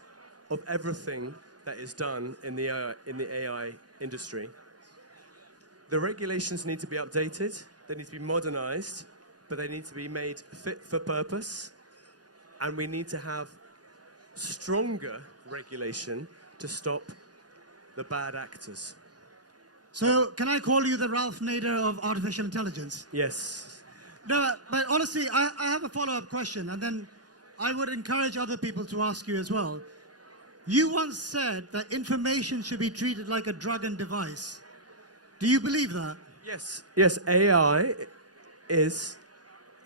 of everything that is done in the AI industry. The regulations need to be updated, they need to be modernized, but they need to be made fit for purpose, and we need to have stronger regulation to stop the bad actors. So can I call you the Ralph Nader of artificial intelligence? Yes. No, but honestly, I have a follow-up question, and then I would encourage other people to ask you as well. You once said that information should be treated like a drug and device. Do you believe that? Yes, AI is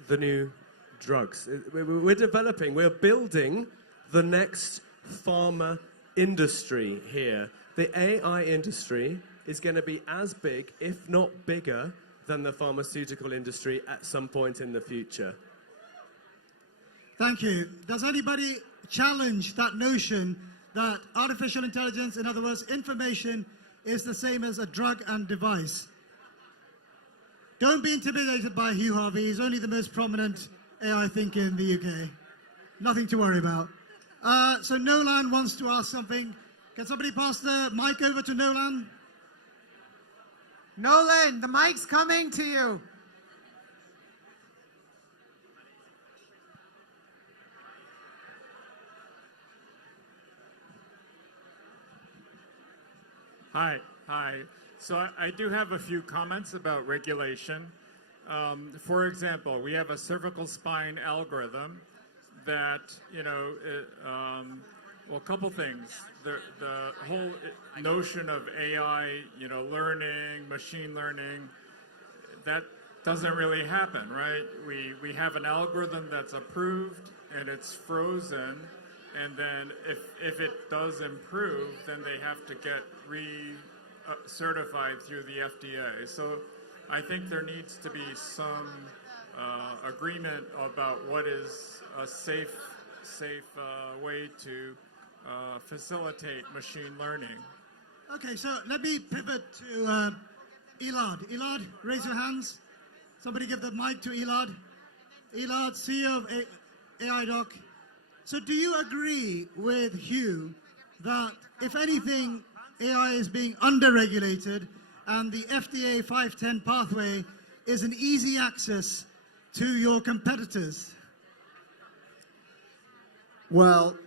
the new drugs. We're building the next pharma industry here. the AI industry is going to be as big, if not bigger, than the pharmaceutical industry at some point in the future. Thank you. Does anybody challenge that notion that artificial intelligence, in other words, information, is the same as a drug and device? Don't be intimidated by Hugh Harvey. He's only the most prominent AI thinker in the UK. Nothing to worry about. So Nolan wants to ask something. Can somebody pass the mic over to Nolan? Nolan, the mic's coming to you. Hi. So I do have a few comments about regulation. For example, we have a cervical spine algorithm that, well, a couple things. The whole notion of AI, learning, machine learning, that doesn't really happen, right? We have an algorithm that's approved and it's frozen, and then if it does improve, then they have to get certified through the FDA. So I think there needs to be some agreement about what is a safe way to facilitate machine learning. Okay, so let me pivot to Elad. Elad, raise your hands. Somebody give the mic to Elad. Elad, CEO of AI Doc. So do you agree with Hugh that, if anything, AI is being under-regulated and the FDA 510 pathway is an easy access to your competitors? Well,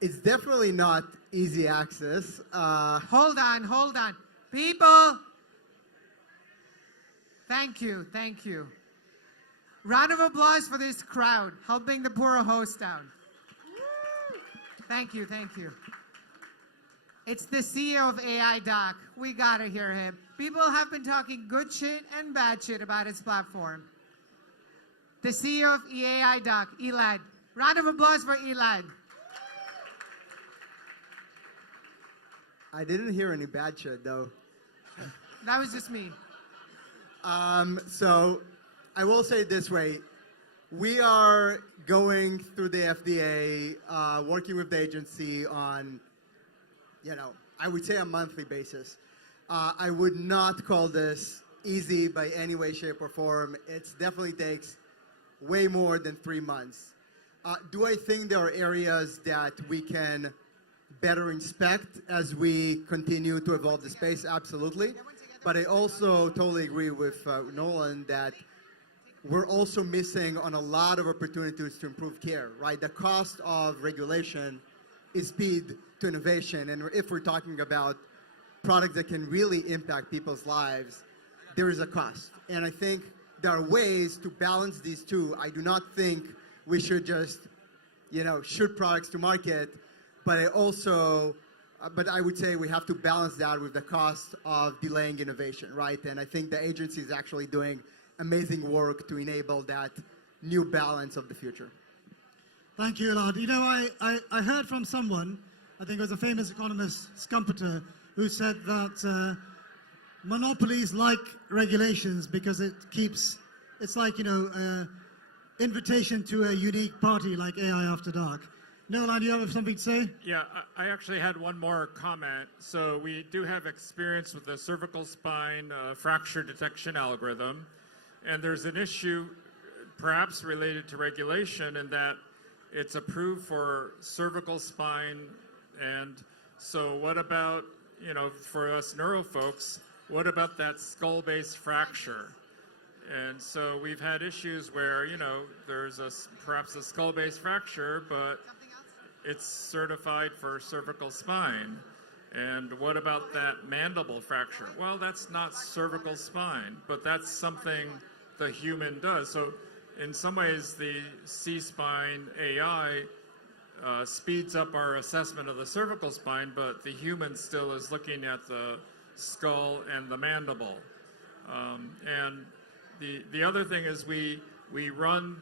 it's definitely not easy access. Hold on. People, thank you. Round of applause for this crowd, helping the poor host out. Thank you. It's the CEO of AI Doc. We gotta hear him. People have been talking good shit and bad shit about his platform. The CEO of AI Doc, Elad. Round of applause for Elad. I didn't hear any bad shit, though. That was just me. So I will say it this way. We are going through the FDA, working with the agency on, I would say a monthly basis. I would not call this easy by any way, shape, or form. It definitely takes way more than 3 months. Do I think there are areas that we can better inspect as we continue to evolve the space? Absolutely. But I also totally agree with Nolan that we're also missing on a lot of opportunities to improve care, right? The cost of regulation is speed to innovation. And if we're talking about products that can really impact people's lives, there is a cost. And I think there are ways to balance these two. I do not think we should just, shoot products to market, but I would say we have to balance that with the cost of delaying innovation, right? And I think the agency is actually doing amazing work to enable that new balance of the future. Thank you, Elad. I heard from someone, I think it was a famous economist, Schumpeter, who said that monopolies like regulations because it's like, invitation to a unique party like AI After Dark. Nolan, do you have something to say? Yeah, I actually had one more comment. So we do have experience with the cervical spine fracture detection algorithm. And there's an issue perhaps related to regulation in that it's approved for cervical spine. And so what about, for us neuro folks, what about that skull-base fracture? And so we've had issues where, there's perhaps a skull-base fracture, but it's certified for cervical spine. And what about that mandible fracture? Well, that's not cervical spine, but that's something the human does. So in some ways, the C-spine AI speeds up our assessment of the cervical spine, but the human still is looking at the skull and the mandible. And the other thing is we run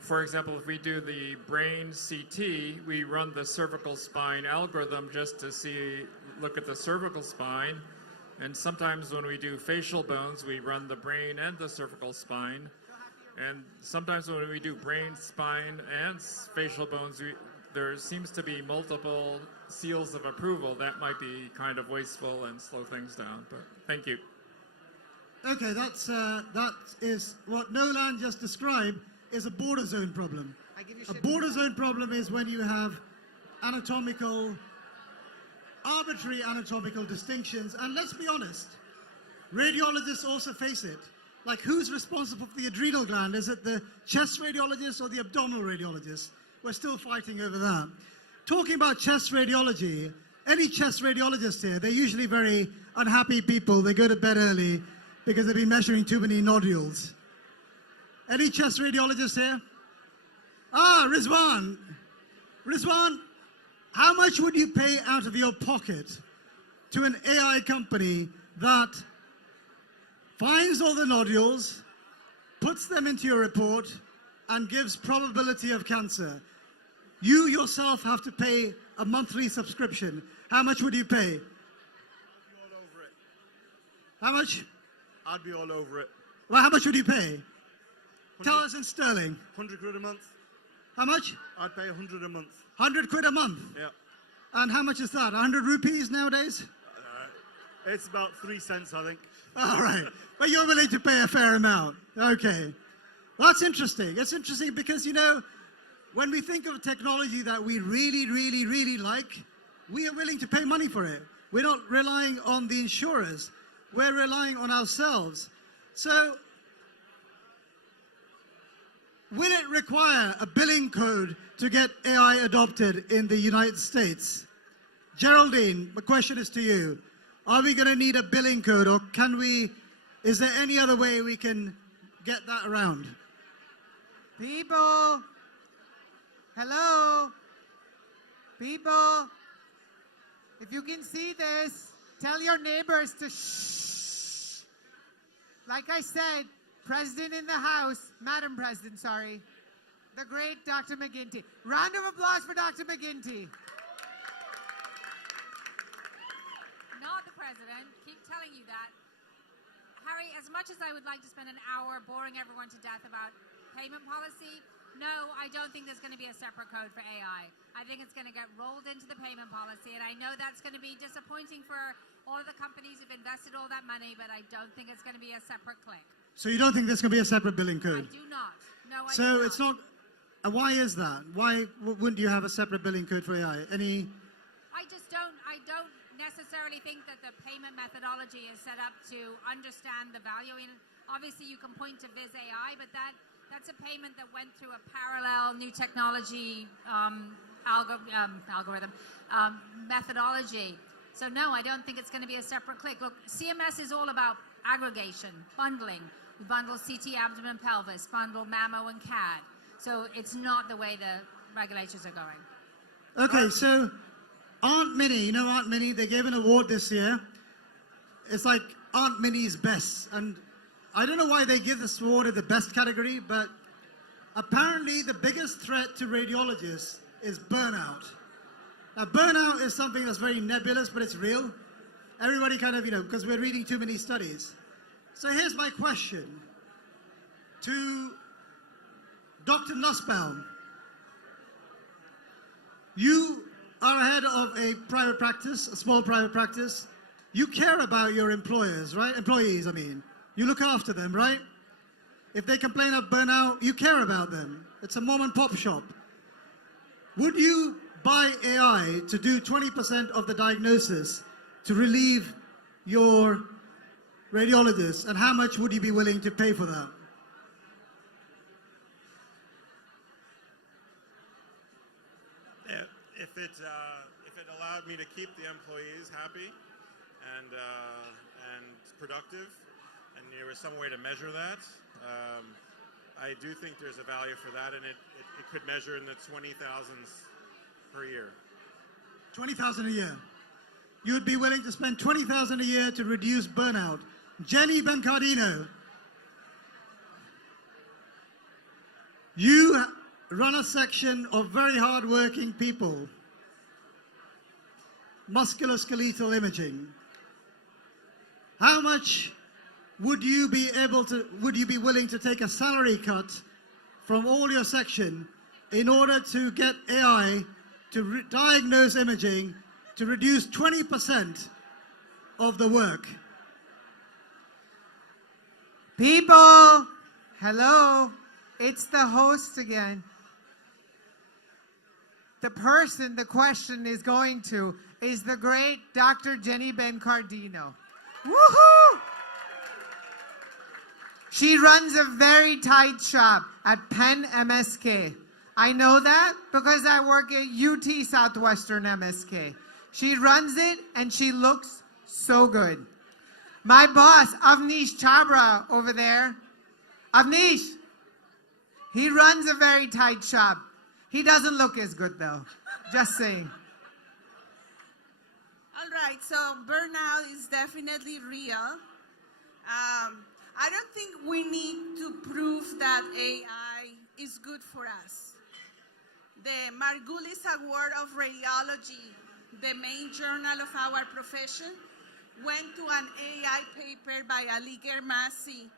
for example, if we do the brain CT, we run the cervical spine algorithm just to look at the cervical spine. And sometimes when we do facial bones, we run the brain and the cervical spine. And sometimes when we do brain, spine, and facial bones, there seems to be multiple seals of approval. That might be kind of wasteful and slow things down. But thank you. Okay, that is what Nolan just described is a border zone problem. A border zone problem is when you have arbitrary anatomical distinctions. And let's be honest, radiologists also face it. Like, who's responsible for the adrenal gland? Is it the chest radiologist or the abdominal radiologist? We're still fighting over that. Talking about chest radiology, any chest radiologist here, they're usually very unhappy people. They go to bed early because they've been measuring too many nodules. Any chest radiologists here? Rizwan. Rizwan, how much would you pay out of your pocket to an AI company that finds all the nodules, puts them into your report, and gives probability of cancer? You yourself have to pay a monthly subscription. How much would you pay? All over it. How much? I'd be all over it. Well, how much would you pay? Tell us in sterling. 100 quid a month. How much? I'd pay 100 a month. 100 quid a month? Yeah. And how much is that? 100 rupees nowadays? It's about 3 cents, I think. All right. But you're willing to pay a fair amount. Okay. That's interesting. It's interesting because, you know, when we think of technology that we really, really, really like, we are willing to pay money for it. We're not relying on the insurers. We're relying on ourselves. So, will it require a billing code to get AI adopted in the United States? Geraldine, the question is to you. Are we going to need a billing code, or is there any other way we can get that around? People, hello, people, if you can see this, tell your neighbors to shh. Like I said, President in the House, Madam President, sorry, the great Dr. McGinty. Round of applause for Dr. McGinty. Not the president. Keep telling you that. Harry, as much as I would like to spend an hour boring everyone to death about payment policy, no, I don't think there's going to be a separate code for AI. I think it's going to get rolled into the payment policy, and I know that's going to be disappointing for all of the companies who've invested all that money, but I don't think it's going to be a separate click. So you don't think there's going to be a separate billing code? I do not. No, I do So not. it's not. Why is that? Why wouldn't you have a separate billing code for AI? I just don't. I don't necessarily think that the payment methodology is set up to understand the value. Obviously, you can point to Viz AI, but that's a payment that went through a parallel new technology methodology. So no, I don't think it's going to be a separate click. Look, CMS is all about aggregation, bundling. We bundle CT, abdomen, pelvis, bundle mammo and CAD. So it's not the way the regulators are going. Okay, so Aunt Minnie, you know Aunt Minnie, they gave an award this year. It's like Aunt Minnie's best. And I don't know why they give this award in the best category, but apparently the biggest threat to radiologists is burnout. Now, burnout is something that's very nebulous, but it's real. Everybody kind of, because we're reading too many studies. So here's my question to Dr. Nussbaum. You are head of a private practice, a small private practice. You care about your employers, right? Employees, I mean. You look after them, right? If they complain of burnout, you care about them. It's a mom and pop shop. Would you buy AI to do 20% of the diagnosis to relieve your radiologist? And how much would you be willing to pay for that? If it allowed me to keep the employees happy and productive, and there was some way to measure that, I do think there's a value for that, and it could measure in the 20,000s per year. 20,000 a year. You'd be willing to spend 20,000 a year to reduce burnout. Jenny Bencardino. You run a section of very hard-working people, musculoskeletal imaging. How much would you be willing to take a salary cut from all your section in order to get AI to diagnose imaging to reduce 20% of the work? People, hello, it's the host again. The person the question is going to is the great Dr. Jenny Bencardino. Woohoo! She runs a very tight shop at Penn MSK. I know that because I work at UT Southwestern MSK. She runs it and she looks so good. My boss, Avnish Chabra over there. Avnish, he runs a very tight shop. He doesn't look as good though. Just saying. All right, so burnout is definitely real. I don't think we need to prove that AI is good for us. The Margulis Award of Radiology, the main journal of our profession, went to an AI paper by Ali Germasi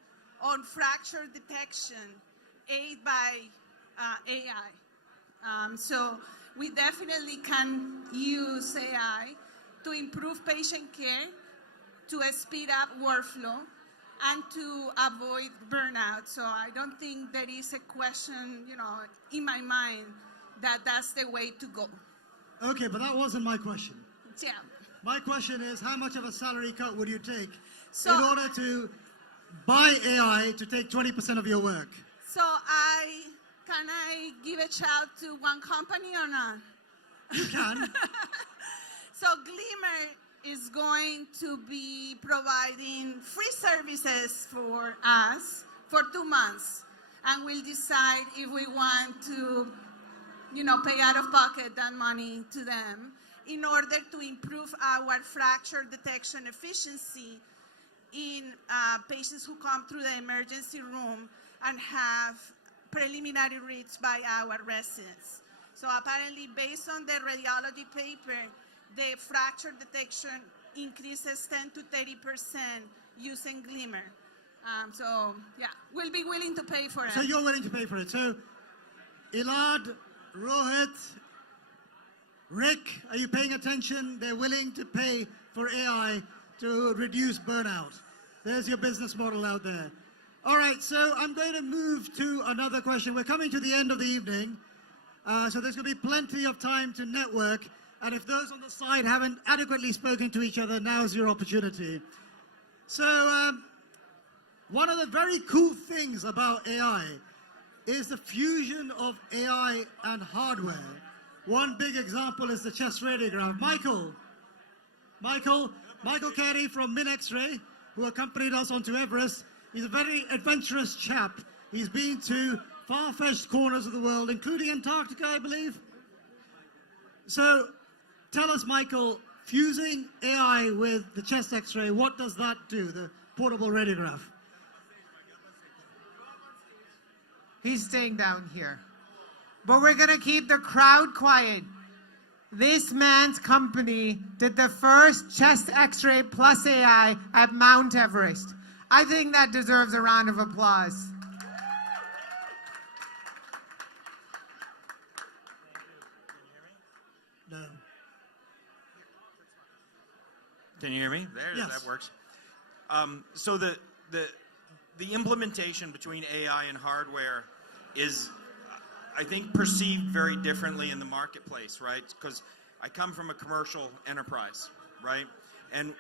on fracture detection, aided by AI. So we definitely can use AI to improve patient care, to speed up workflow, and to avoid burnout. So I don't think there is a question, in my mind that that's the way to go. Okay, but that wasn't my question. Yeah. My question is, how much of a salary cut would you take So- in order to buy AI to take 20% of your work? So can I give a shout to one company or not? You can. So Glimmer is going to be providing free services for us for 2 months. And we'll decide if we want to, pay out of pocket that money to them in order to improve our fracture detection efficiency in patients who come through the emergency room and have preliminary reads by our residents. So apparently, based on the radiology paper, the fracture detection increases 10 to 30% using Glimmer. So yeah, we'll be willing to pay for it. So you're willing to pay for it. So Elad, Rohit, Rick, are you paying attention? They're willing to pay for AI to reduce burnout. There's your business model out there. All right, so I'm going to move to another question. We're coming to the end of the evening, so there's going to be plenty of time to network. And if those on the side haven't adequately spoken to each other, now's your opportunity. So one of the very cool things about AI is the fusion of AI and hardware. One big example is the chest radiograph. Michael Carey from MinX-Ray, who accompanied us onto Everest. He's a very adventurous chap. He's been to far-fetched corners of the world, including Antarctica, I believe. So tell us, Michael, fusing AI with the chest X-ray, what does that do, the portable radiograph? He's staying down here. But we're going to keep the crowd quiet. This man's company did the first chest X-ray plus AI at Mount Everest. I think that deserves a round of applause. No. Can you hear me? There, yes. That works. So the implementation between AI and hardware is, I think, perceived very differently in the marketplace, right? Because I come from a commercial enterprise, right? And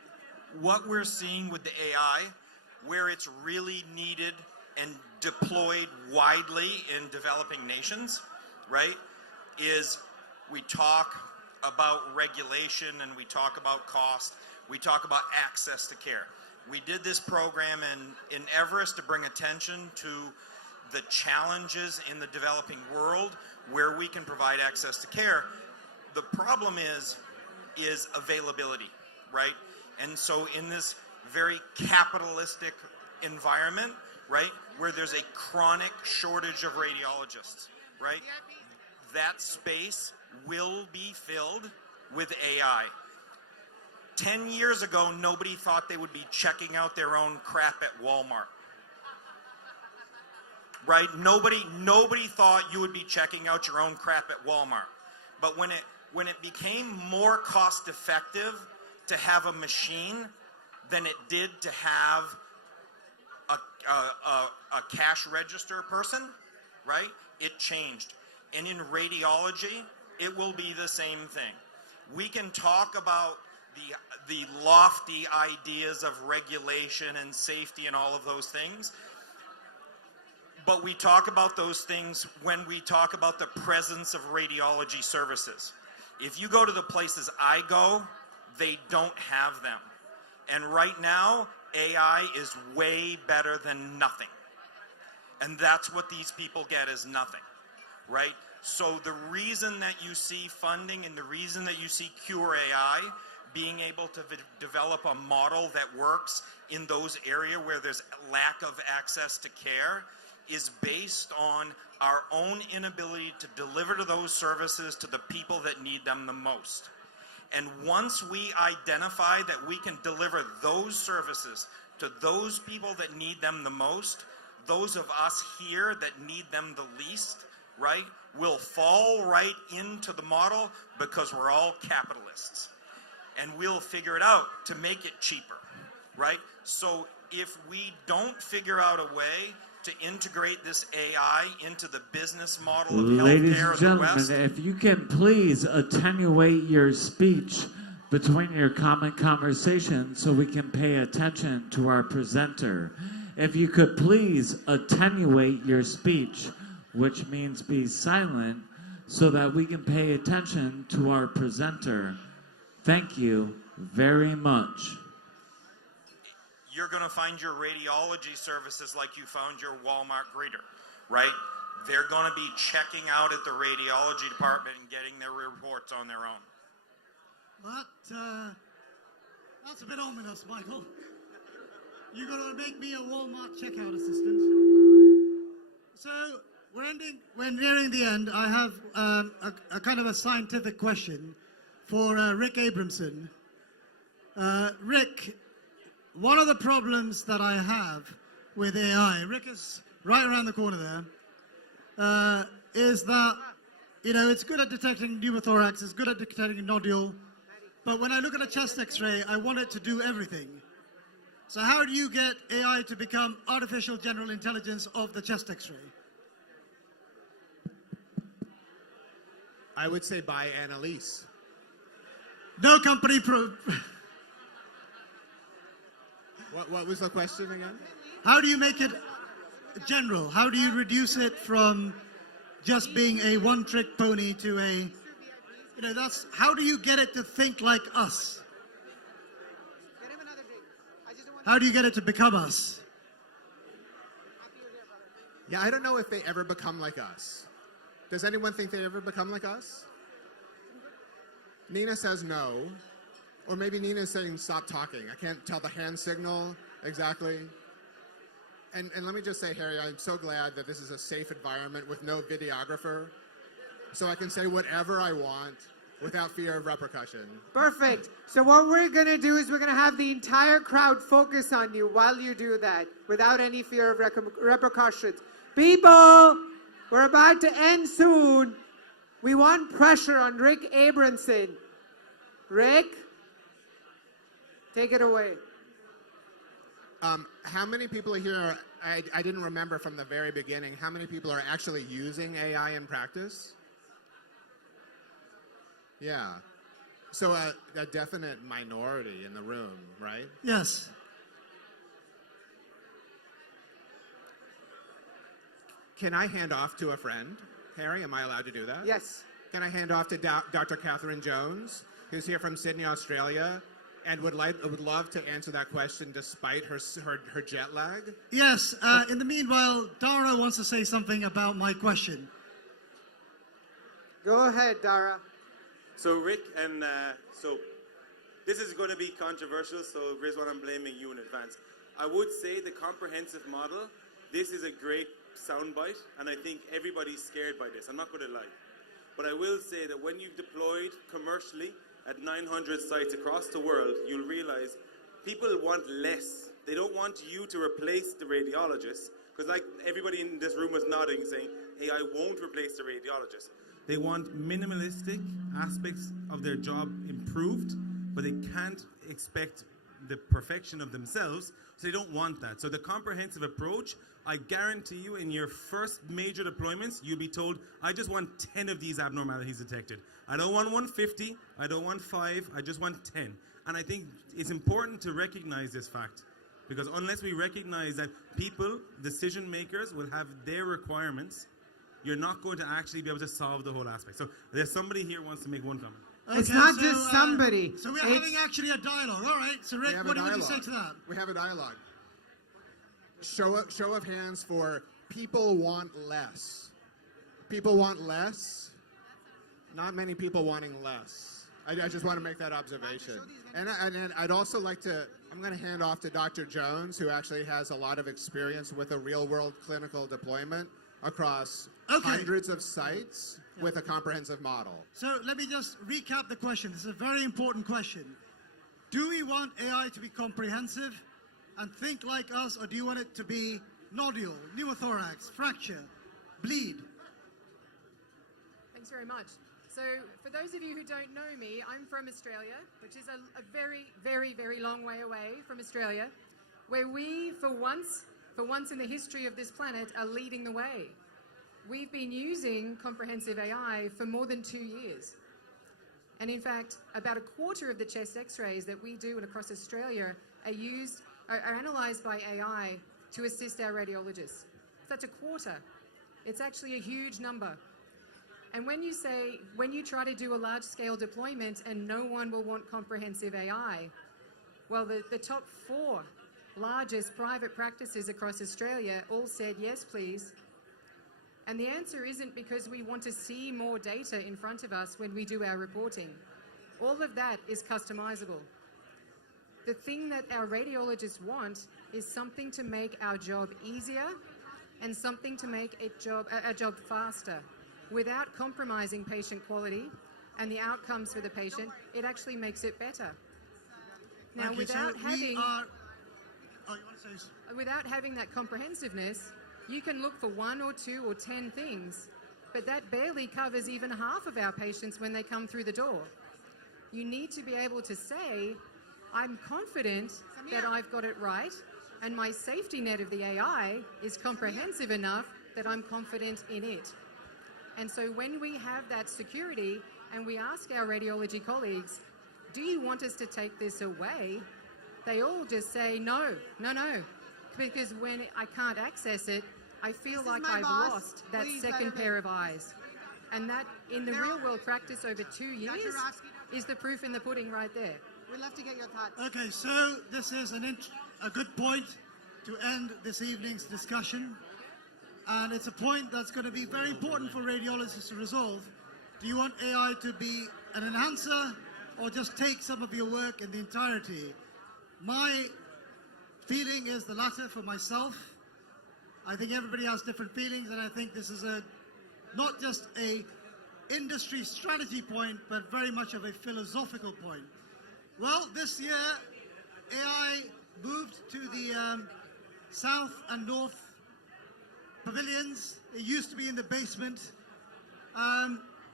what we're seeing with the AI, where it's really needed and deployed widely in developing nations, right, is we talk about regulation and we talk about cost, we talk about access to care. We did this program in Everest to bring attention to the challenges in the developing world where we can provide access to care. The problem is availability, right? And so in this very capitalistic environment, right? Where there's a chronic shortage of radiologists, right? That space will be filled with AI. 10 years ago, nobody thought they would be checking out their own crap at Walmart. Right? Nobody thought you would be checking out your own crap at Walmart. But when it became more cost effective to have a machine than it did to have a cash register person, right? It changed. And in radiology, it will be the same thing. We can talk about the lofty ideas of regulation and safety and all of those things, but we talk about those things when we talk about the presence of radiology services. If you go to the places I go, they don't have them. And right now, AI is way better than nothing. And that's what these people get, is nothing, right? So the reason that you see funding and the reason that you see Cure AI being able to develop a model that works in those areas where there's lack of access to care is based on our own inability to deliver to those services to the people that need them the most. And once we identify that we can deliver those services to those people that need them the most, those of us here that need them the least, right, will fall right into the model because we're all capitalists. And we'll figure it out to make it cheaper, right? So if we don't figure out a way to integrate this AI into the business model of Ladies healthcare and in the gentlemen, West, if you can please attenuate your speech between your common conversation so we can pay attention to our presenter. If you could please attenuate your speech, which means be silent, so that we can pay attention to our presenter. Thank you very much. you're going to find your radiology services like you found your Walmart greeter, right? They're going to be checking out at the radiology department and getting their reports on their own. That's a bit ominous, Michael. You're going to make me a Walmart checkout assistant. So we're nearing the end. I have a kind of a scientific question for Rick Abramson. Rick, one of the problems that I have with AI, Rick is right around the corner there, is that, you know, it's good at detecting pneumothorax, it's good at detecting a nodule, but when I look at a chest x-ray, I want it to do everything. So how do you get AI to become artificial general intelligence of the chest x-ray? I would say buy Annalise. No company What was the question again? How do you make it general? How do you reduce it from just being a one-trick pony to a, you know, that's, how do you get it to think like us? How do you get it to become us? Yeah, I don't know if they ever become like us. Does anyone think they ever become like us? Nina says no. Or maybe Nina's saying stop talking. I can't tell the hand signal exactly. And let me just say, Harry, I'm so glad that this is a safe environment with no videographer. So I can say whatever I want without fear of repercussion. Perfect. So what we're going to do is we're going to have the entire crowd focus on you while you do that without any fear of repercussions. People, we're about to end soon. We want pressure on Rick Abramson. Rick, take it away. How many people here, I didn't remember from the very beginning, how many people are actually using AI in practice? Yeah. So a definite minority in the room, right? Yes. Can I hand off to a friend? Harry, am I allowed to do that? Yes. Can I hand off to Dr. Catherine Jones, who's here from Sydney, Australia, and would love to answer that question despite her jet lag? Yes. In the meanwhile, Dara wants to say something about my question. Go ahead, Dara. So Rick, and so this is going to be controversial, so here's what I'm blaming you in advance. I would say the comprehensive model this is a great soundbite, and I think everybody's scared by this. I'm not going to lie. But I will say that when you've deployed commercially at 900 sites across the world, you'll realize people want less. They don't want you to replace the radiologist, because like everybody in this room was nodding, saying, hey, I won't replace the radiologist. They want minimalistic aspects of their job improved, but they can't expect the perfection of themselves, so they don't want that. So the comprehensive approach, I guarantee you in your first major deployments, you'll be told, I just want 10 of these abnormalities detected. I don't want 150, I don't want 5, I just want 10. And I think it's important to recognize this fact, because unless we recognize that people, decision makers, will have their requirements, you're not going to actually be able to solve the whole aspect. So there's somebody here who wants to make one comment. It's not just somebody. So we're having actually a dialogue. All right. So Rick, what would you say to that? We have a dialogue. Show of hands for people want less. People want less. Not many people wanting less. I just want to make that observation. And I'd also like to, I'm going to hand off to Dr. Jones, who actually has a lot of experience with a real-world clinical deployment across hundreds of sites with a comprehensive model. So let me just recap the question. This is a very important question. Do we want AI to be comprehensive and think like us, or do you want it to be nodule, pneumothorax, fracture, bleed? Thanks very much. So for those of you who don't know me, I'm from Australia, which is a very, very, very long way away from Australia, where we, for once in the history of this planet, are leading the way. We've been using comprehensive AI for more than 2 years. And in fact, about a quarter of the chest x-rays that we do across Australia are analysed by AI to assist our radiologists. That's a quarter. It's actually a huge number. And when you try to do a large-scale deployment and no one will want comprehensive AI, well, the top 4 largest private practices across Australia all said, yes, please. And the answer isn't because we want to see more data in front of us when we do our reporting. All of that is customizable. The thing that our radiologists want is something to make our job easier and something to make our job faster without compromising patient quality and the outcomes for the patient. It actually makes it better. Now, without having that comprehensiveness, you can look for 1 or 2 or 10 things, but that barely covers even half of our patients when they come through the door. You need to be able to say, I'm confident that I've got it right, and my safety net of the AI is comprehensive enough that I'm confident in it. And so when we have that security and we ask our radiology colleagues, do you want us to take this away? They all just say, no, no, no. Because when I can't access it, I feel like I've lost that second pair of eyes. And that, in the real-world practice over 2 years, is the proof in the pudding right there. We'd love to get your thoughts. Okay, so this is a good point to end this evening's discussion. And it's a point that's going to be very important for radiologists to resolve. Do you want AI to be an enhancer or just take some of your work in the entirety? My feeling is the latter for myself. I think everybody has different feelings, and I think this is not just a industry strategy point, but very much of a philosophical point. Well, this year, AI moved to the south and north pavilions. It used to be in the basement.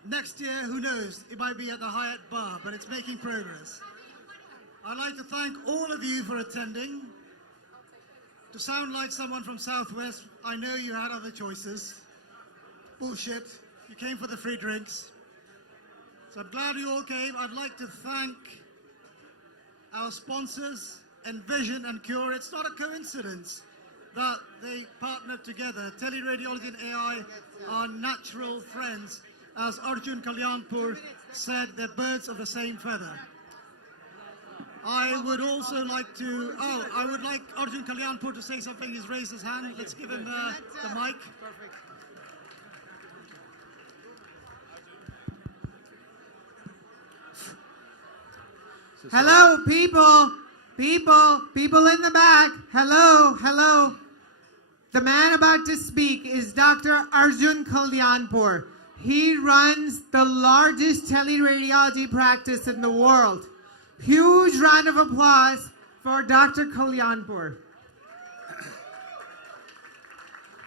Next year, who knows? It might be at the Hyatt Bar, but it's making progress. I'd like to thank all of you for attending. To sound like someone from Southwest, I know you had other choices. Bullshit. You came for the free drinks. So I'm glad you all came. I'd like to thank our sponsors, Envision and Cure. It's not a coincidence that they partnered together. Teleradiology and AI are natural friends. As Arjun Kalyanpur said, they're birds of the same feather. I would also like to, I would like Arjun Kalyanpur to say something. He's raised his hand. Let's give him the mic. Hello, people in the back. Hello. The man about to speak is Dr. Arjun Kalyanpur. He runs the largest teleradiology practice in the world. Huge round of applause for Dr. Kalyanpur.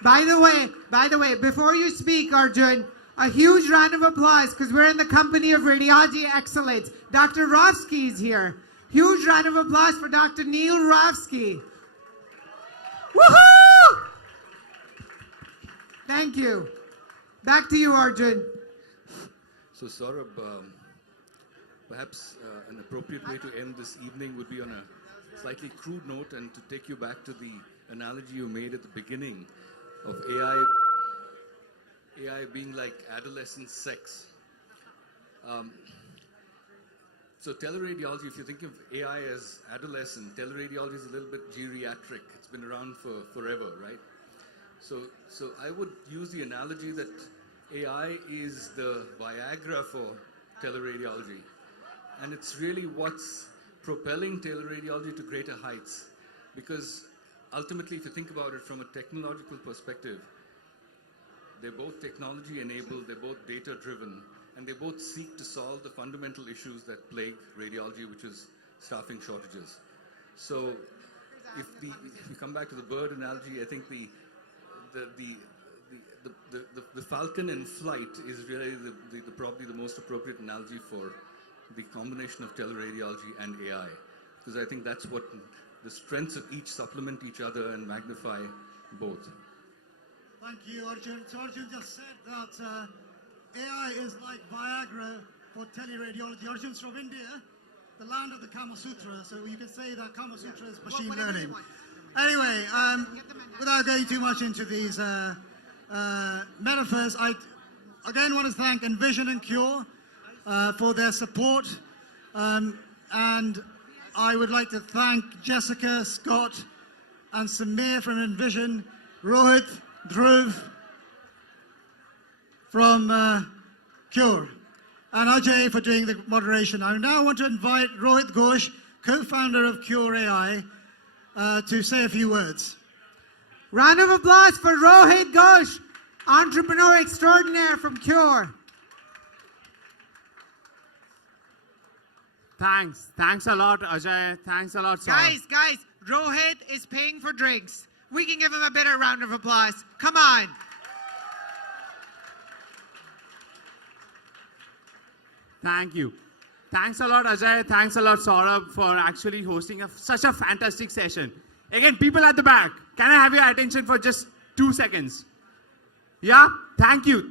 By the way, before you speak, Arjun, a huge round of applause because we're in the company of radiology excellence. Dr. Rovsky is here. Huge round of applause for Dr. Neil Rovsky. Woohoo! Thank you. Back to you, Arjun. So, Saurabh, perhaps an appropriate way to end this evening would be on a slightly crude note and to take you back to the analogy you made at the beginning of AI being like adolescent sex. So teleradiology, if you think of AI as adolescent, teleradiology is a little bit geriatric. It's been around for forever, right? So I would use the analogy that AI is the Viagra for teleradiology. And it's really what's propelling teleradiology to greater heights. Because ultimately, if you think about it from a technological perspective, they're both technology enabled, they're both data driven, and they both seek to solve the fundamental issues that plague radiology, which is staffing shortages. So if you come back to the bird analogy, I think the falcon in flight is really probably the most appropriate analogy for the combination of teleradiology and AI, because I think that's what the strengths of each supplement each other and magnify both. Thank you, Arjun. So Arjun just said that AI is like Viagra for teleradiology. Arjun's from India, the land of the Kama Sutra, so you can say that Kama Sutra is machine learning. Anyway, without going too much into these metaphors, I again want to thank Envision and Cure for their support, and I would like to thank Jessica, Scott, and Samir from Envision, Rohit, Dhruv from Cure, and Ajay for doing the moderation. I now want to invite Rohit Ghosh, co-founder of Cure AI, to say a few words. Round of applause for Rohit Ghosh, entrepreneur extraordinaire from Cure. Thanks a lot, Ajay. Thanks a lot, Saurabh. Guys, Rohit is paying for drinks. We can give him a better round of applause. Come on. Thank you. Thanks a lot, Ajay. Thanks a lot, Saurabh, for actually hosting such a fantastic session. Again, people at the back, can I have your attention for just 2 seconds? Yeah? Thank you.